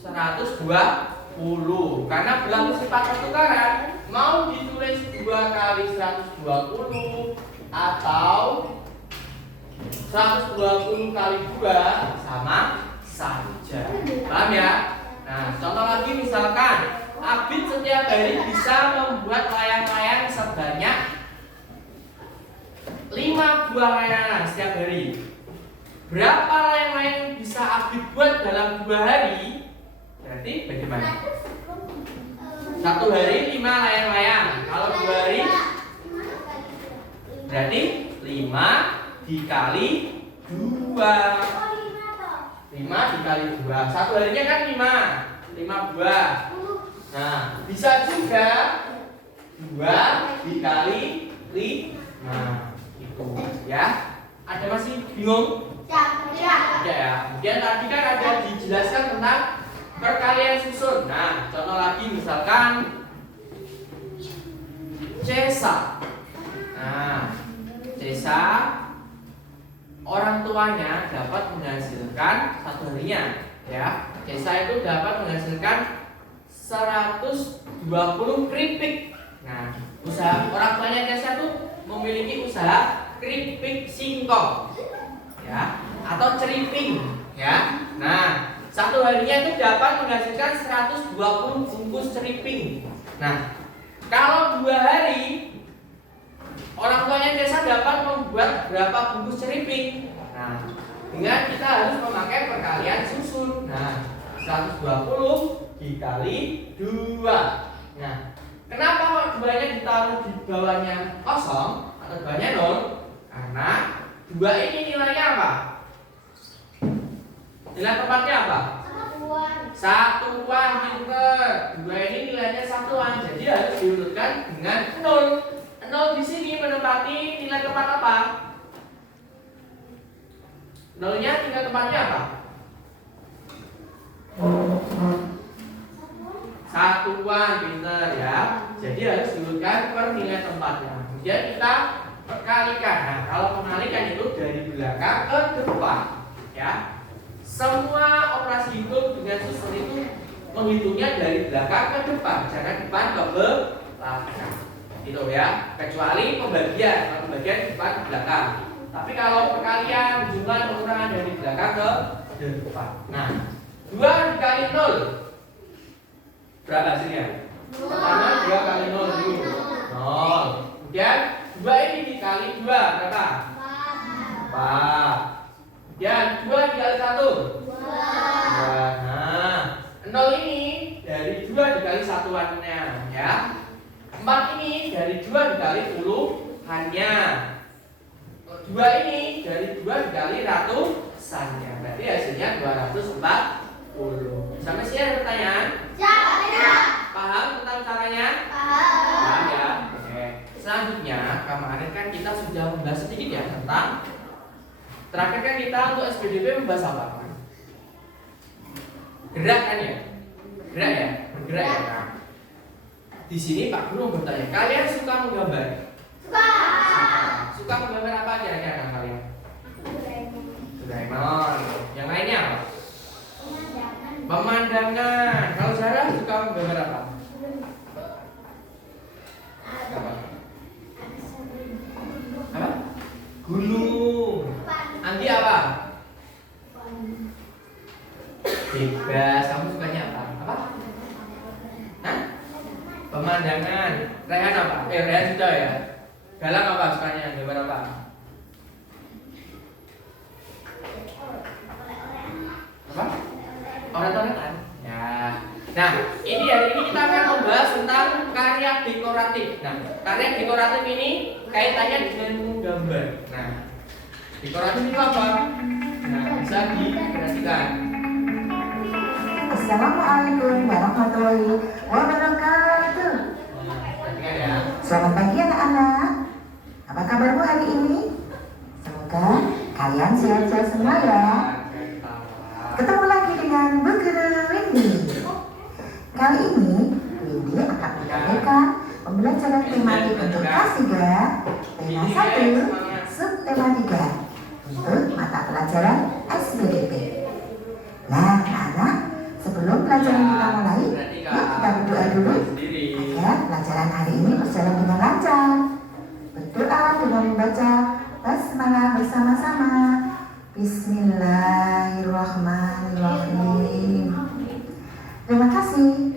120. Karena berlaku sifat pertukaran, mau ditulis 2 kali 120 atau 120 kali 2 sama saja. Paham ya? Nah, contoh lagi misalkan Abid setiap hari bisa membuat layang-layang sebanyak 5 buah layangan setiap hari. Berapa layang-layang yang bisa Abid buat dalam 2 hari? Berarti bagaimana? 1 hari 5 layang-layang. Kalau 2 hari berarti 5 dikali 2. 5 dikali 2. 1 harinya kan 5 buah. Nah, bisa juga 2 dikali 5. Itu ya. Ada masih bingung? Ada ya. Kemudian tadi kan ada dijelaskan tentang perkalian susun. Nah, contoh lagi misalkan Cesa. Nah, Cesa orang tuanya dapat menghasilkan 1 harinya ya. Cesa itu dapat menghasilkan 120 keripik. Nah, usaha orang tuanya Cesa itu memiliki usaha keripik singkong ya, atau ceriping ya. Nah, 1 harinya itu dapat menghasilkan 120 bungkus ceriping. Nah, kalau 2 hari orang tuanya Cesa dapat membuat berapa bungkus ceriping? Nah, dengan kita harus memakai perkalian susun. Nah, 120 dikali 2. Nah, kenapa kok 2-nya ditaruh di bawahnya kosong atau bawahnya 0? Karena 2 ini nilainya apa? Nilai tempatnya apa? Satuan, pinter. 2 ini nilainya satuan, jadi harus diurutkan dengan 0. 0 di sini menempati nilai tempat apa? 0-nya tinggal tempatnya apa? Satuan, pinter ya. Jadi harus diurutkan per nilai tempatnya. Kemudian kita perkalikan. Nah, kalau pengalikan itu dari belakang ke depan, ya. Semua operasi hitung dengan susun itu menghitungnya dari belakang ke depan, jangan depan ke belakang. Gitu ya. Kecuali pembagian, kalau pembagian depan ke belakang. Tapi kalau perkalian jumlah pengurangan dari belakang ke depan. Nah, 2 dikali 0 berapa hasilnya? Pertama 2 kali 0 dulu 0. Kemudian 2 ini dikali 2 berapa? 4. Kemudian 2 dikali 1 2. Nah, 0 ini dari 2 dikali satuannya ya. 4 ini dari 2 dikali puluhannya. 2 ini dari 2 dikali ratusannya. Berarti hasilnya 240. Sampai sini ada pertanyaan? Paham tentang caranya? Paham ya. Oke. Selanjutnya kemarin kan kita sudah membahas sedikit ya tentang terakhir kan kita untuk SPDP membahas apa? Gerak kan ya? Gerak ya? Bergerak ya kan? Di sini Pak Guru bertanya, kalian suka menggambar? Suka menggambar apa kira-kira kan kalian? Doraemon. Yang lainnya apa? Pemandangan. Kalau Sarah suka menggambar apa? Apa? Gunung. Andi apa? Bebas. Kamu sukanya apa? Apa? Hah? Pemandangan. Rehan apa? Rehan sudah ya. Galang apa sukanya? Gambar apa? Apa? Oret-oretan. Ya. Nah, ini hari ini kita akan membahas tentang karya dekoratif. Nah, karya dekoratif ini kaitannya dengan menggambar. Nah, dekoratif itu apa? Nah, bisa diperhatikan. Assalamualaikum warahmatullahi wabarakatuh. Perhatikan ya. Selamat pagi anak-anak. Apa kabarmu hari ini? Semoga kalian sehat-sehat semua ya. Ketemu lagi dengan Bu Guru Windy. Kali ini Windy akan menyampaikan pembelajaran tematik untuk kelas 3, tema 1, subtema 3 untuk mata pelajaran SBDP. Nah, anak, sebelum pelajaran kita mulai, yuk kita berdoa dulu agar pelajaran hari ini berjalan dengan lancar. Berdoa dengan membaca basmalah bersama-sama. Bismillahirrahmanirrahim. Terima kasih.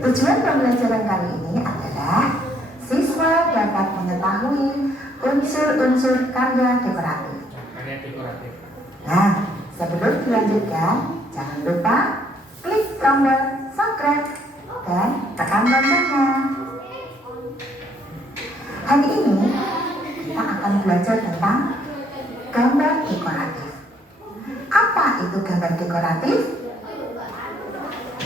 Tujuan pembelajaran kali ini adalah siswa dapat mengetahui unsur-unsur karya dekoratif. Karya dekoratif. Nah, sebelum dilanjutkan, jangan lupa klik tombol subscribe dan tekan loncengnya. Hari ini kita akan belajar tentang gambar dekoratif. Apa itu gambar dekoratif?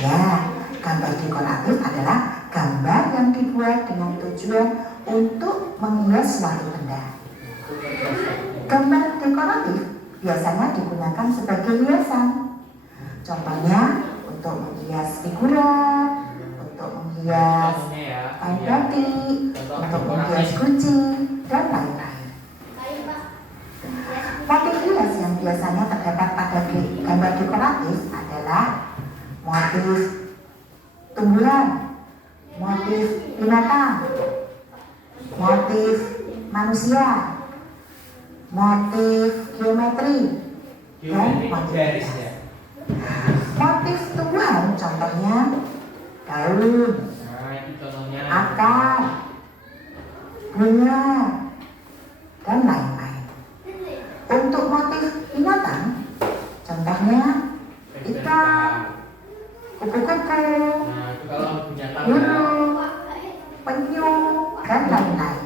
Ya, gambar dekoratif adalah gambar yang dibuat dengan tujuan untuk menghias suatu benda. Gambar dekoratif biasanya digunakan sebagai hiasan. Contohnya untuk menghias figuran, untuk menghias kain batik, untuk menghias kucing, dan lain-lain. Motif hias yang biasanya terdapat pada gambar dekoratif adalah motif tumbuhan, motif binatang, motif manusia, motif geometri, dan motif garis ya. motif tumbuhan contohnya daun, Nah, itu contohnya. akar, bunga, dan lain-lain. Untuk motif binatang contohnya ikan, kupu-kupu, Nah, itu kalau binatang ya. burung, penyu, dan lain-lain.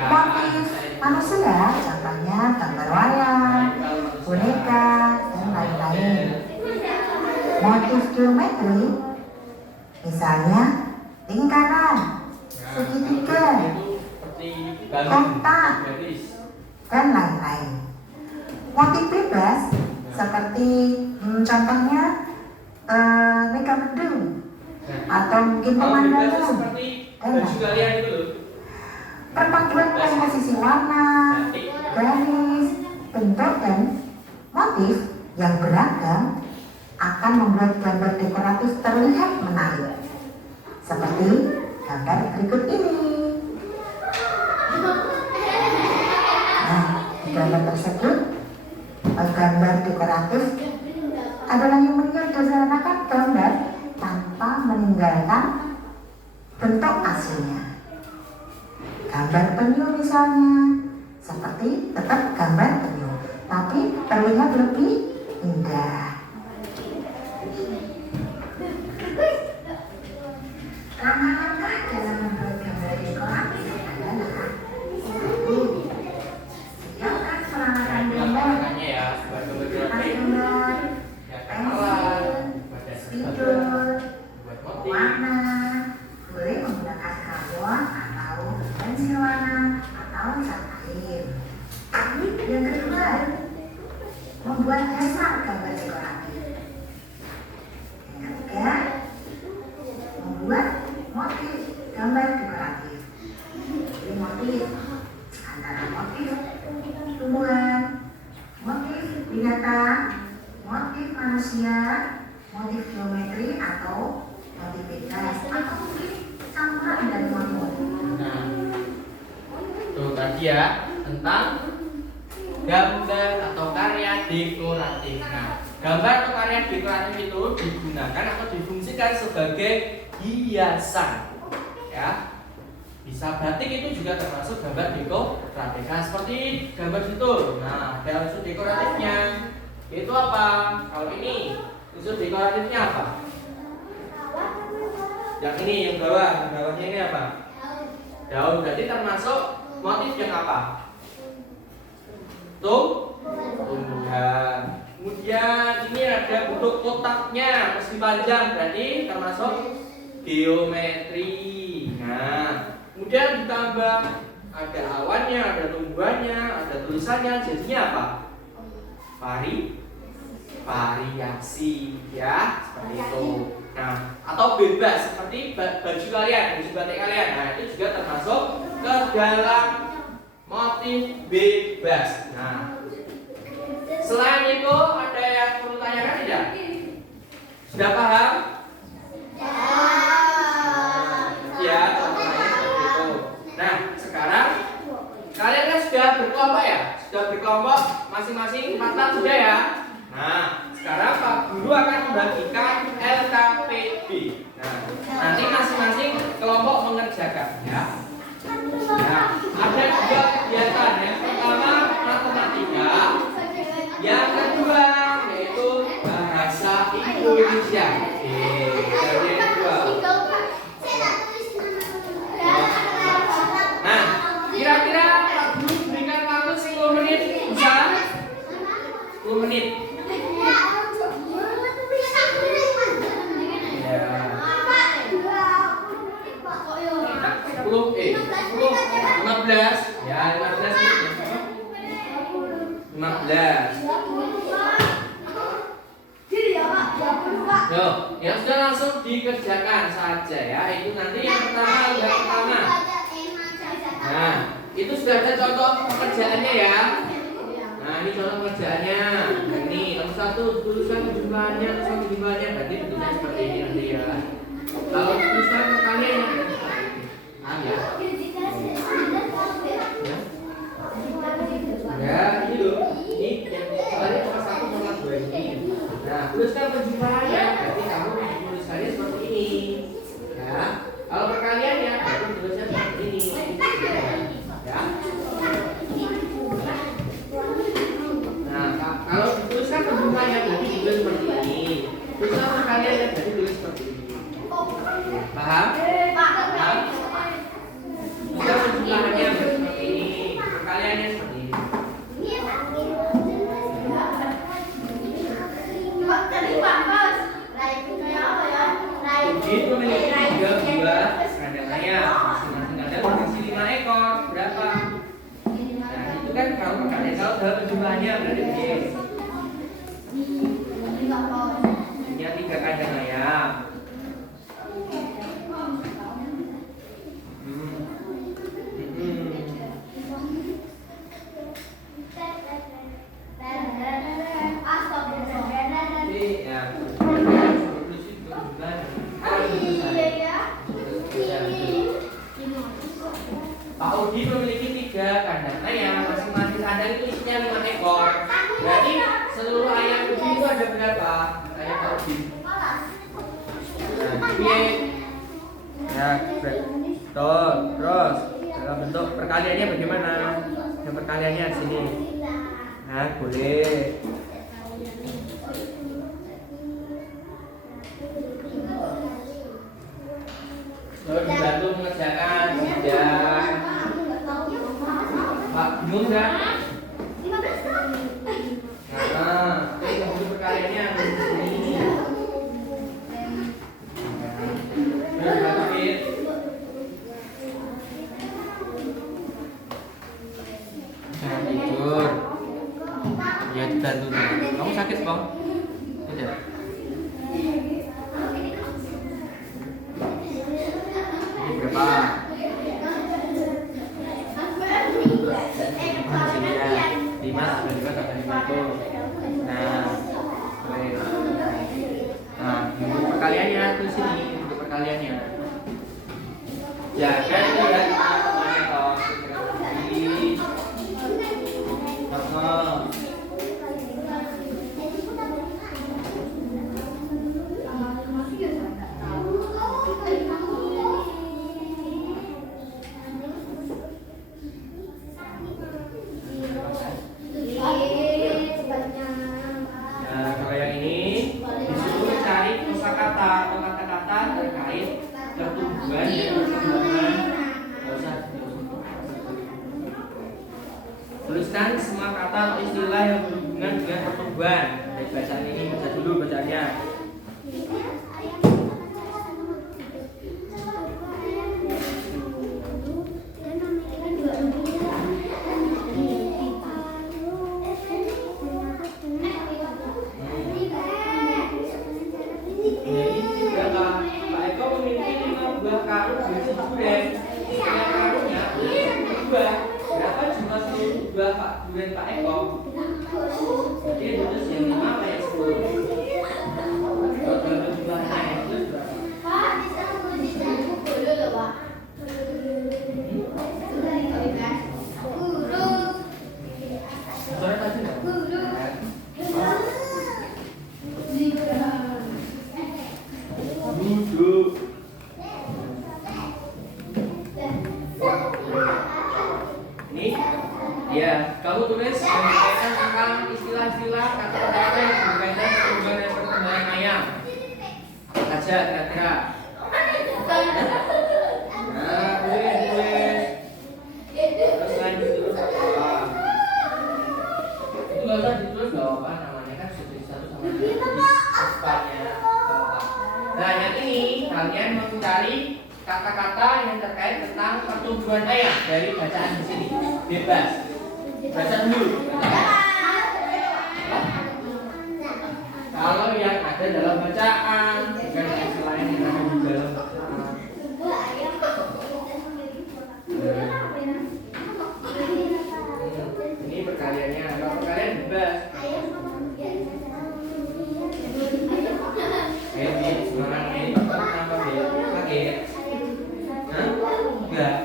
Motif manusia, contohnya gambar wayang, boneka, dan lain-lain. Motif geometri, misalnya lingkaran, segitiga, kotak, dan lain-lain. Motif bebas seperti contohnya megamendung atau mungkin pemandangan seperti dan baju lain. kalian itu loh. Perpaduan komposisi warna, garis, bentuk, dan motif yang beragam akan membuat gambar dekoratif terlihat menarik. Seperti gambar berikut ini. Nah, di gambar tersebut, gambar dekoratif adalah yang menyederhanakan gambar tanpa meninggalkan bentuk aslinya. Gambar penyu misalnya, seperti tetap gambar penyu, tapi terlihat lebih indah. Langkah-langkah dalam membuat gambar dekoratif adalah: 1. Siapkan peralatan gambar, Makanya ya, buat gambar kertas grafik, gambar, ya pensil, buat spidol, buat motif. warna, boleh menggunakan karbon atau pensil warna atau cat air. Yang kedua, membuat dasar gambar dekoratif. Yang ketiga, membuat motif gambar dekoratif. Jadi motif antara motif tumbuhan, motif binatang, motif manusia, motif geometri atau motif bebas, atau mungkin campuran dan mamut. Nah, itu tadi ya tentang gambar atau karya dekoratif. Nah, gambar atau karya dekoratif itu digunakan atau difungsikan sebagai hiasan, ya. Bisa batik itu juga termasuk gambar dekoratif. Nah, seperti gambar situ. Nah, ada unsur dekoratifnya. Itu apa? Kalau ini unsur dekoratifnya apa? Yang ini, yang bawahnya ini apa? Daun. Berarti termasuk motif yang apa? Tumbuhan. Kemudian ini ada bentuk kotaknya meski panjang, berarti termasuk geometri. Nah, kemudian ditambah ada awannya, ada tumbuhannya, ada tulisannya, jadinya apa? Variasi, ya, seperti itu. Nah, atau bebas seperti baju kalian, baju batik kalian. Nah, itu juga termasuk ke dalam motif bebas. Nah, selain itu ada yang perlu tanyakan tidak? Sudah paham? Ya, contohnya seperti itu. Nah, sekarang kalian kan sudah berkelompok ya? Sudah berkelompok masing-masing 4 sudah ya? Nah, sekarang Pak Guru akan membagikan LKPB. Nah, nanti masing-masing kelompok mengerjakan ya. Nah, ada 2 kegiatan. Yang pertama matematika, yang kedua yaitu bahasa Indonesia. Jadi yang kedua. Nah, kira-kira Pak Guru berikan waktu 10 menit, bisa? 10 menit. Ya. 15 ya, 15 menit. 15. Yo, yang sudah langsung dikerjakan saja ya. Itu nanti yang pertama. Nah, itu sudah ada contoh pekerjaannya ya. Nah, ini contoh pekerjaannya. Nah, ini nomor 1 tuliskan jumlahnya, berarti bentuknya seperti ini nanti ya. Kalau tuliskan kalian ya. Ya, ini loh. Ini yang soalnya nomor 1 nomor 2 ini. Nah, tuliskan penjumlahannya, berarti kamu tulisannya seperti ini. Ya. Kalau perkalian ya, kamu tulisnya seperti ini. Ya. Nah, kalau dituliskan penjumlahannya berarti juga seperti ini. Tuliskan perkalian Udin memiliki 3 buah kandang ayam. Masing-masing kandang berisi 5 ekor. Berapa? Nah, itu kan kalau perkalian kalau dalam jumlahnya berarti begini. Punya 3 kandang ayam. Pak Udi memiliki 3 kandang ayam, masing-masing kandang itu isinya 5 ekor. Berarti seluruh ayam Udi itu ada berapa? Ayam Pak Udi. Nah, ya, tuh, terus dalam bentuk perkaliannya bagaimana? Yang perkaliannya di sini. Nah, boleh. Lalu dibantu mengerjakan dan Pak bingung nggak? Nah, ini untuk perkaliannya di sini. Nah, tidur. Ya dibantu. Kamu sakit, Bang? Tidak. Ini berapa? Lima, ada juga kata 5 itu. Nah, boleh. Nah, untuk perkaliannya tuh sini, untuk perkaliannya. Ya, kan itu ya. Nah, kalau yang ini disuruh cari kosakata atau kata-kata terkait pertumbuhan dan perkembangan. Nggak usah. Tuliskan semua kata atau istilah yang berhubungan dengan pertumbuhan. Baik, bacaan ini baca dulu bacaannya. Pak Eko memiliki 5 buah karung berisi durian. Setiap karungnya berisi 1 buah. Berapa jumlah seluruh buah durian Pak Eko? Oke, terus yang 5 apa yang 10? Kalau dalam jumlahnya yang itu berapa? Suara tadi nggak? Duduk. Ini ya, kamu tulis yang berkaitan tentang istilah-istilah kata-kata yang berkaitan pertumbuhan dan perkembangan ayam. Apa saja kira-kira? Nah, boleh tulis. Terus lanjut terus apa? Itu nggak usah ditulis nggak apa namanya kan sudah 1 sama 2. Nah, yang ini kalian mencari kata-kata yang terkait tentang pertumbuhan ayam dari bacaan di sini. Bebas. Baca dulu. Kalau yang ada dalam bacaan, bukan istilah yang ada di dalam bacaan. Ini perkaliannya. Kalau perkalian bebas. Sekarang ini kenapa dia kaget? Hah? Enggak.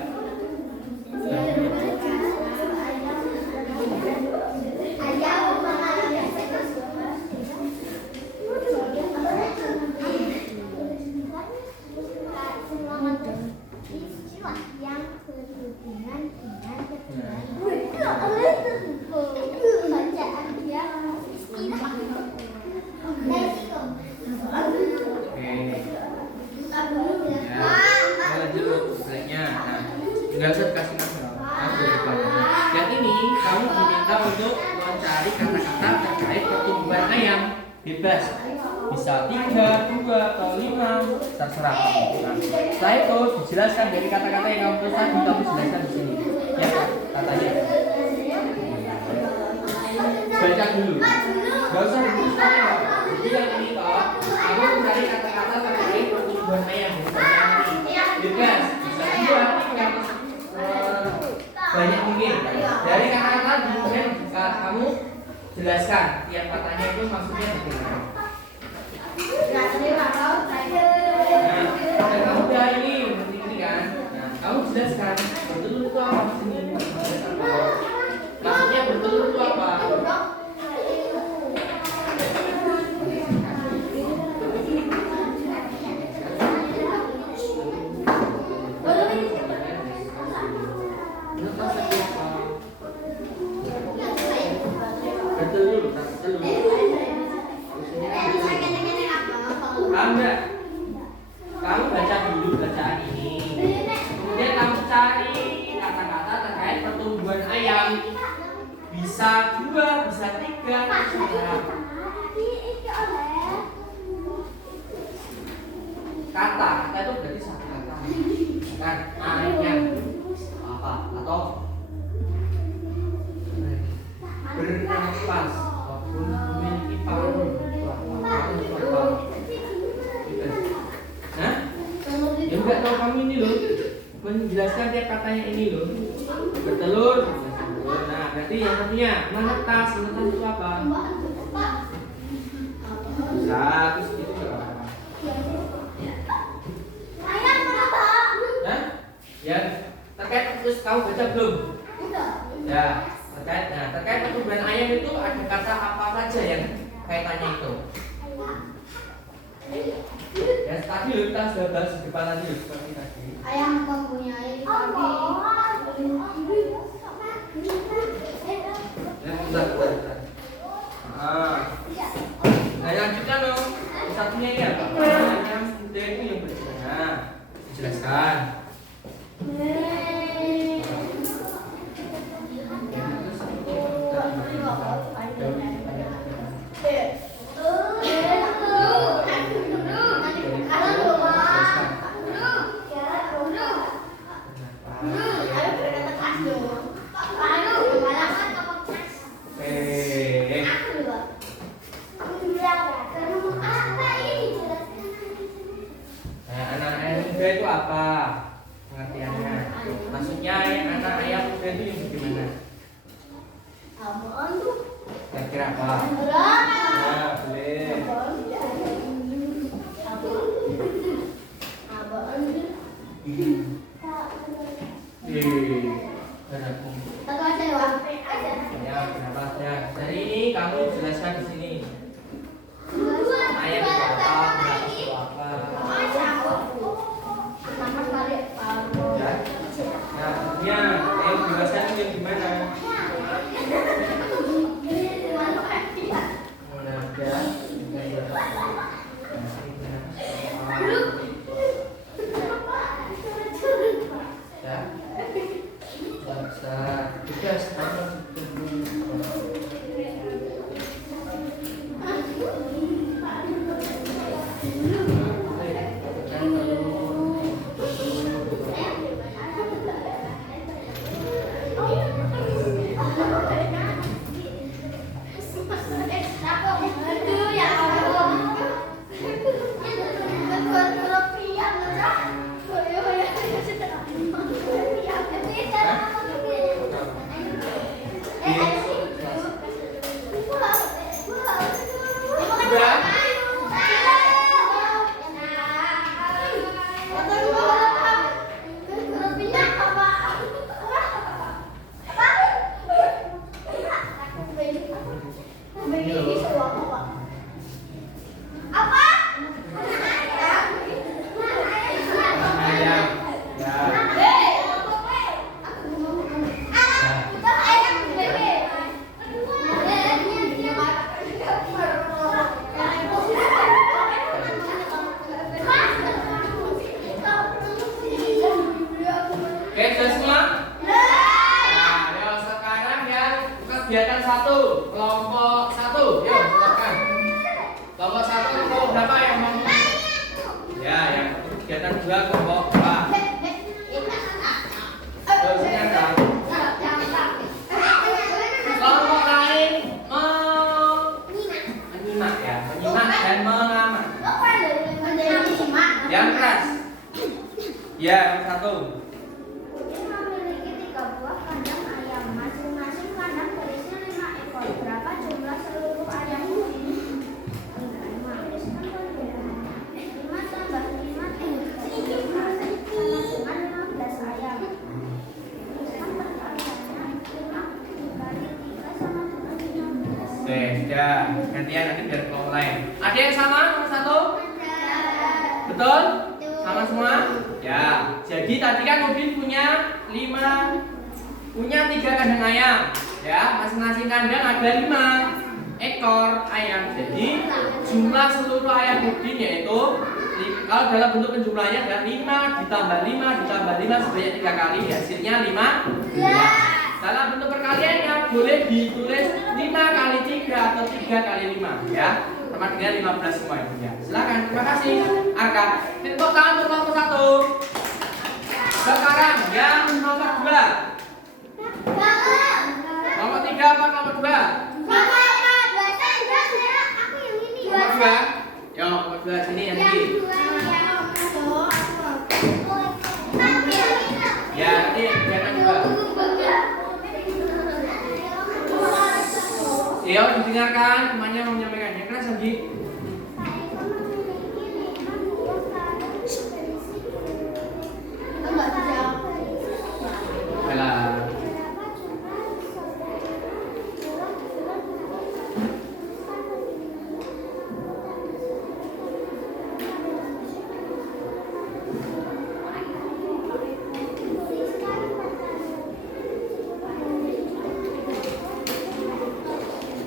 Enggak usah kasih nama. Yang ini kamu diminta untuk mencari kata-kata terkait pertumbuhan ayam. Bebas. Bisa 3, 2, atau 5. terserah kamu. Nah, setelah itu dijelaskan dari kata-kata yang kamu tulis tadi, kamu jelaskan di sini. Ya kan, katanya. Baca dulu. Gak usah ditulis pakai. Jadi yang ini toh, kamu mencari kata-kata terkait pertumbuhan ayam. Jelas, bisa juga kamu banyak mungkin. Dari kata-kata kemudian kamu jelaskan tiap katanya itu maksudnya bagaimana. Nah, kamu udah ini kan. Nah, kamu jelaskan bertelur itu apa di sini? Maksudnya bertelur itu apa? Bertelur. Enggak. Kamu baca dulu bacaan ini. Kemudian kamu cari kata-kata terkait pertumbuhan ayam. Bisa 2, bisa 3, terserah. Kata itu berarti satu kata. Kan ayam apa atau bernafas ataupun memiliki paru. Nah, yang enggak tahu kamu ini loh, menjelaskan tiap katanya ini loh. Bertelur. Nah, berarti yang satunya menetas. Menetas itu apa? Bisa, terus itu apa? Nah, ya terkait terus kamu baca belum? Ya, terkait pertumbuhan ayam itu ada kata apa saja yang kaitannya itu? Ya tadi loh kita sudah bahas di depan tadi loh, seperti tadi. Ayam mempunyai kaki. Bentar. Nah, lanjutnya dong. Satunya ini apa? Yang muda itu yang bagaimana? Dijelaskan. Itu apa pengertiannya? Maksudnya anak ayam muda itu yang bagaimana? Kira-kira apa? Nah, boleh. Ya, kenapa? Ya, dari ini kamu jelaskan di sini. Ayam itu apa? Berapa itu apa? Ya, ayo jelaskan yang gimana? kegiatan 2 kelompok A. Terusnya kan kelompok lain menyimak ya, menyimak dan mengamak. Yang keras. Ya, yang satu. Kucing memiliki 3 buah kandang ayam. Masing-masing kandang berisi 5 ekor. Berapa jumlah seluruh ayam kucing? 5 tambah 5 sama dengan 15 ayam. Teruskan perkaliannya. 5 dikali 3 sama dengan 15. Oke, sudah. Gantian nanti biar kelompok lain. Ada yang sama nomor 1? Betul? Sama semua? Ya. Jadi tadi kan Udin punya 3 kandang ayam. Ya, masing-masing kandang ada 5 ekor ayam. Jadi jumlah seluruh ayam Udin yaitu kalau dalam bentuk penjumlahannya adalah 5 ditambah 5 ditambah 5 sebanyak 3 kali, hasilnya 5. Dalam bentuk perkaliannya boleh ditulis 5 kali 3 atau 3 kali 5 ya. Sama dengan 15 semua itu ya. Silakan, terima kasih. Angkat. Tepuk tangan untuk nomor 1. Sekarang yang nomor 2. Nomor 3 apa nomor 2? Nomor 2. Yo, nomor 2 sini yang ini. Ya, ini jangan juga. Yo, didengarkan, temannya mau menyampaikan. Yang keras lagi. Baiklah.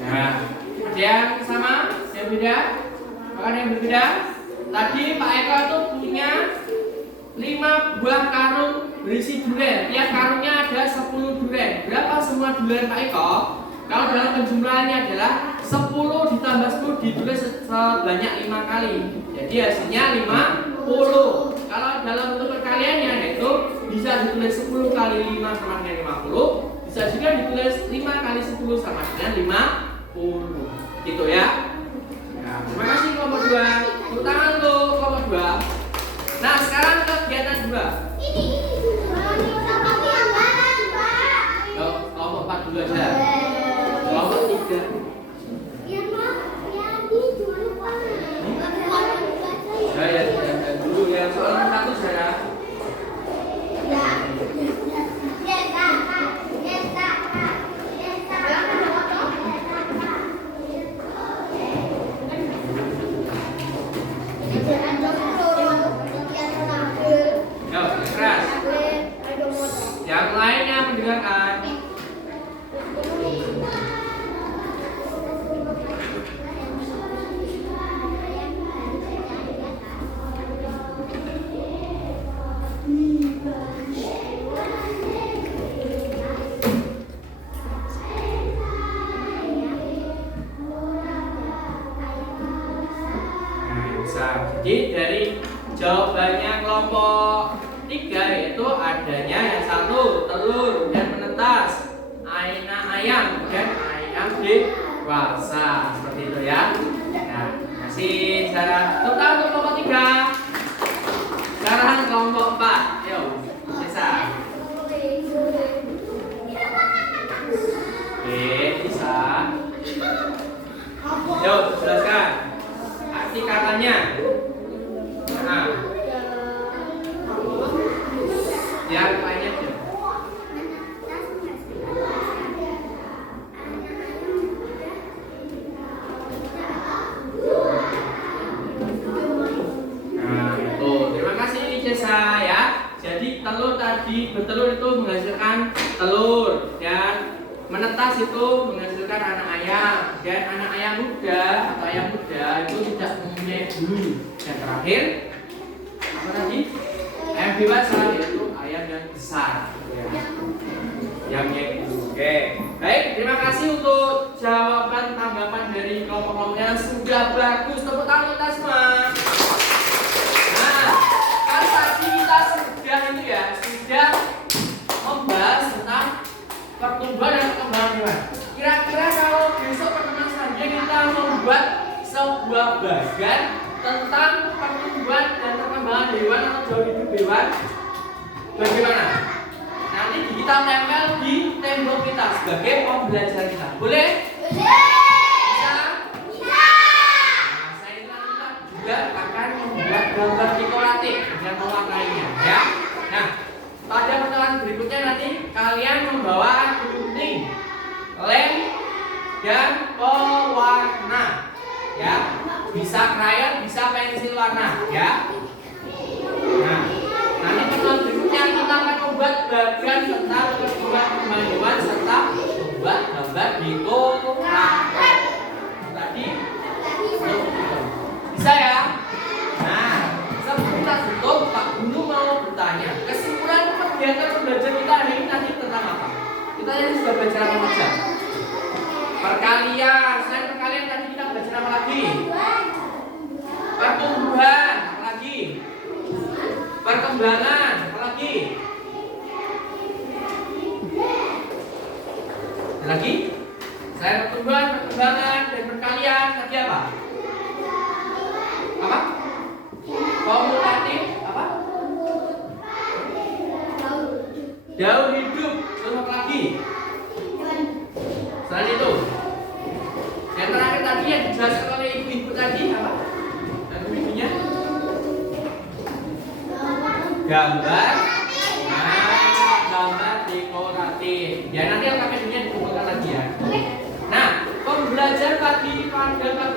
Nah, ada yang sama? Yang beda? Apakah ada yang berbeda? Tadi Pak Eko itu punya 5 buah karung berisi durian. Tiap karungnya ada 10 durian. Berapa semua durian Pak Eko? Kalau dalam penjumlahannya adalah 10 ditambah 10 ditulis sebanyak 5 kali. Jadi hasilnya 50. Kalau dalam bentuk perkaliannya yaitu bisa ditulis 10 kali 5 sama dengan 50. Bisa juga ditulis 5 kali 10 sama dengan 50. Gitu ya. Nah, terima kasih kelompok 2. Tepuk tangan untuk kelompok 2. Nah, sekarang kegiatan 2. Yuk, kelompok 4 dulu aja. Kelompok 3. Ya, dulu ya. Soal nomor 1 saudara. Yuk, keras. Yang lainnya mendengarkan. Jadi dari jawabannya kelompok 3 yaitu adanya yang 1 telur dan menetas, anak ayam dan ayam dewasa seperti itu ya. Nah, kasih cara total untuk kelompok 3. Sekarang kelompok 4. Yuk, bisa. Oke, bisa. Yuk, jelaskan arti katanya. Nah, yang banyak ya. Nah, itu. Terima kasih Jesa ya. Jadi telur tadi bertelur itu menghasilkan telur dan menetas itu menghasilkan anak ayam, dan anak ayam muda atau ayam muda itu tidak mempunyai bulu. Dan terakhir apa tadi? Ayam dewasa yaitu ayam yang besar. Yang bulu. Oke. Baik, terima kasih untuk jawaban tanggapan dari kelompok-kelompoknya sudah bagus. Tepuk tangan kita semua. Nah, hewan atau jauh hidup hewan? Bagaimana? Nanti kita tempel di tembok kita sebagai pembelajaran kita. Boleh? Bisa? Nah, saya nanti juga akan membuat gambar dekoratif yang mewarnainya, ya. Nah, pada pertemuan berikutnya nanti kalian membawa gunting, lem, dan pewarna, ya. Bisa krayon, bisa pensil warna, ya. Nah, nanti pertemuan berikutnya kita akan membuat bagian tentang perkembangan hewan serta membuat gambar dekoratif. Tadi bisa ya? Nah, sebelum kita tutup, Pak Guru mau bertanya, kesimpulan kegiatan pembelajaran kita hari ini tadi tentang apa? Kita tadi sudah belajar apa saja? Perkalian, selain perkalian tadi kita belajar apa lagi? Pertumbuhan, apa lagi? Perkembangan, apa lagi? Ada lagi? Selain pertumbuhan, perkembangan, dan perkalian tadi apa? Apa? Komutatif, apa? Daun hidup, terus apa lagi? Selain itu, yang terakhir tadi yang dijelaskan oleh ibu-ibu tadi apa? Dan ibunya? Gambar, gambar dekoratif. Ya nanti LKPD-nya dikumpulkan lagi ya. Nah, pembelajaran pada pagi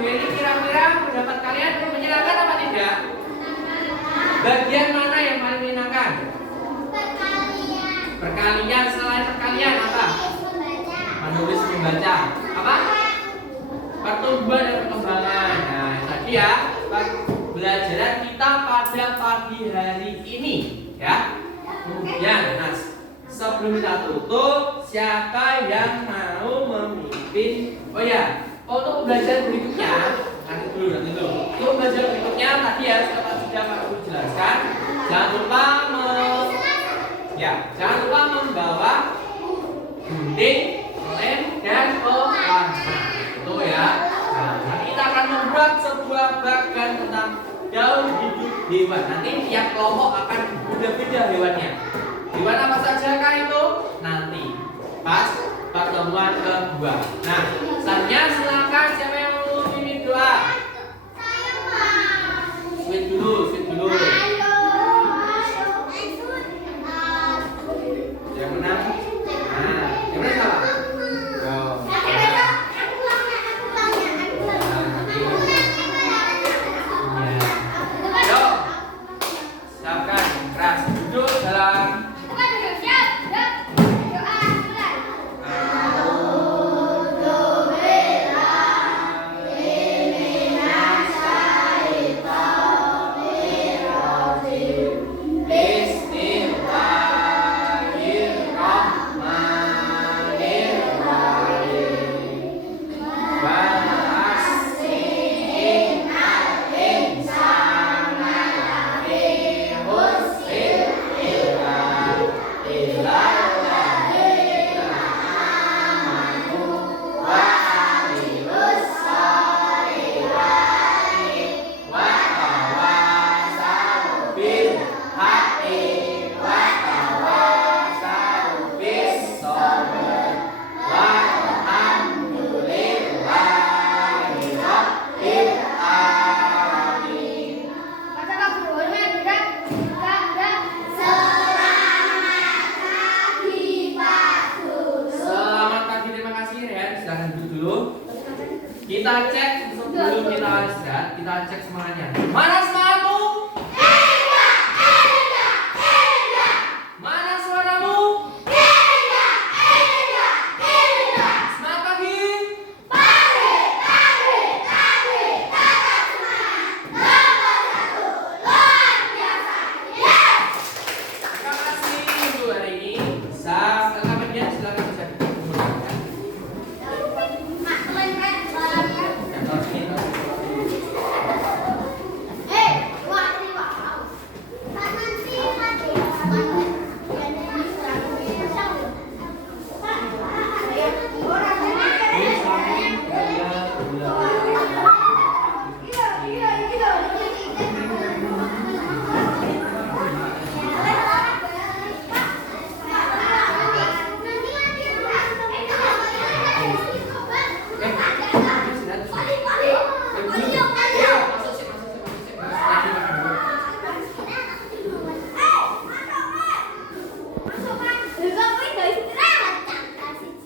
ini kira-kira pendapat kalian menyenangkan apa tidak? Bagian mana yang paling menyenangkan? Perkalian. Selain perkalian apa? Menulis, membaca. Apa? Pertumbuhan dan perkembangan. Nah, tadi ya pembelajaran kita pada pagi hari ini, ya. Kemudian, nah, sebelum kita tutup, siapa yang mau memimpin? Oh ya, untuk pembelajaran berikutnya, nanti dulu. Untuk pembelajaran berikutnya tadi ya sudah Pak Guru jelaskan. Jangan lupa membawa gunting, lem, dan pewarna. Itu ya. Nah, nanti kita akan membuat sebuah bagan tentang daun hidup hewan. Nanti tiap kelompok akan beda-beda hewannya. Hewan apa saja kah itu? Nanti pas pertemuan kedua. Nah, selanjutnya silakan siapa yang mau memimpin doa? Sweet dulu. Yang menang. Nah, yang menang siapa? Kita cek sebelum kita istirahat, kita cek semangatnya. Mana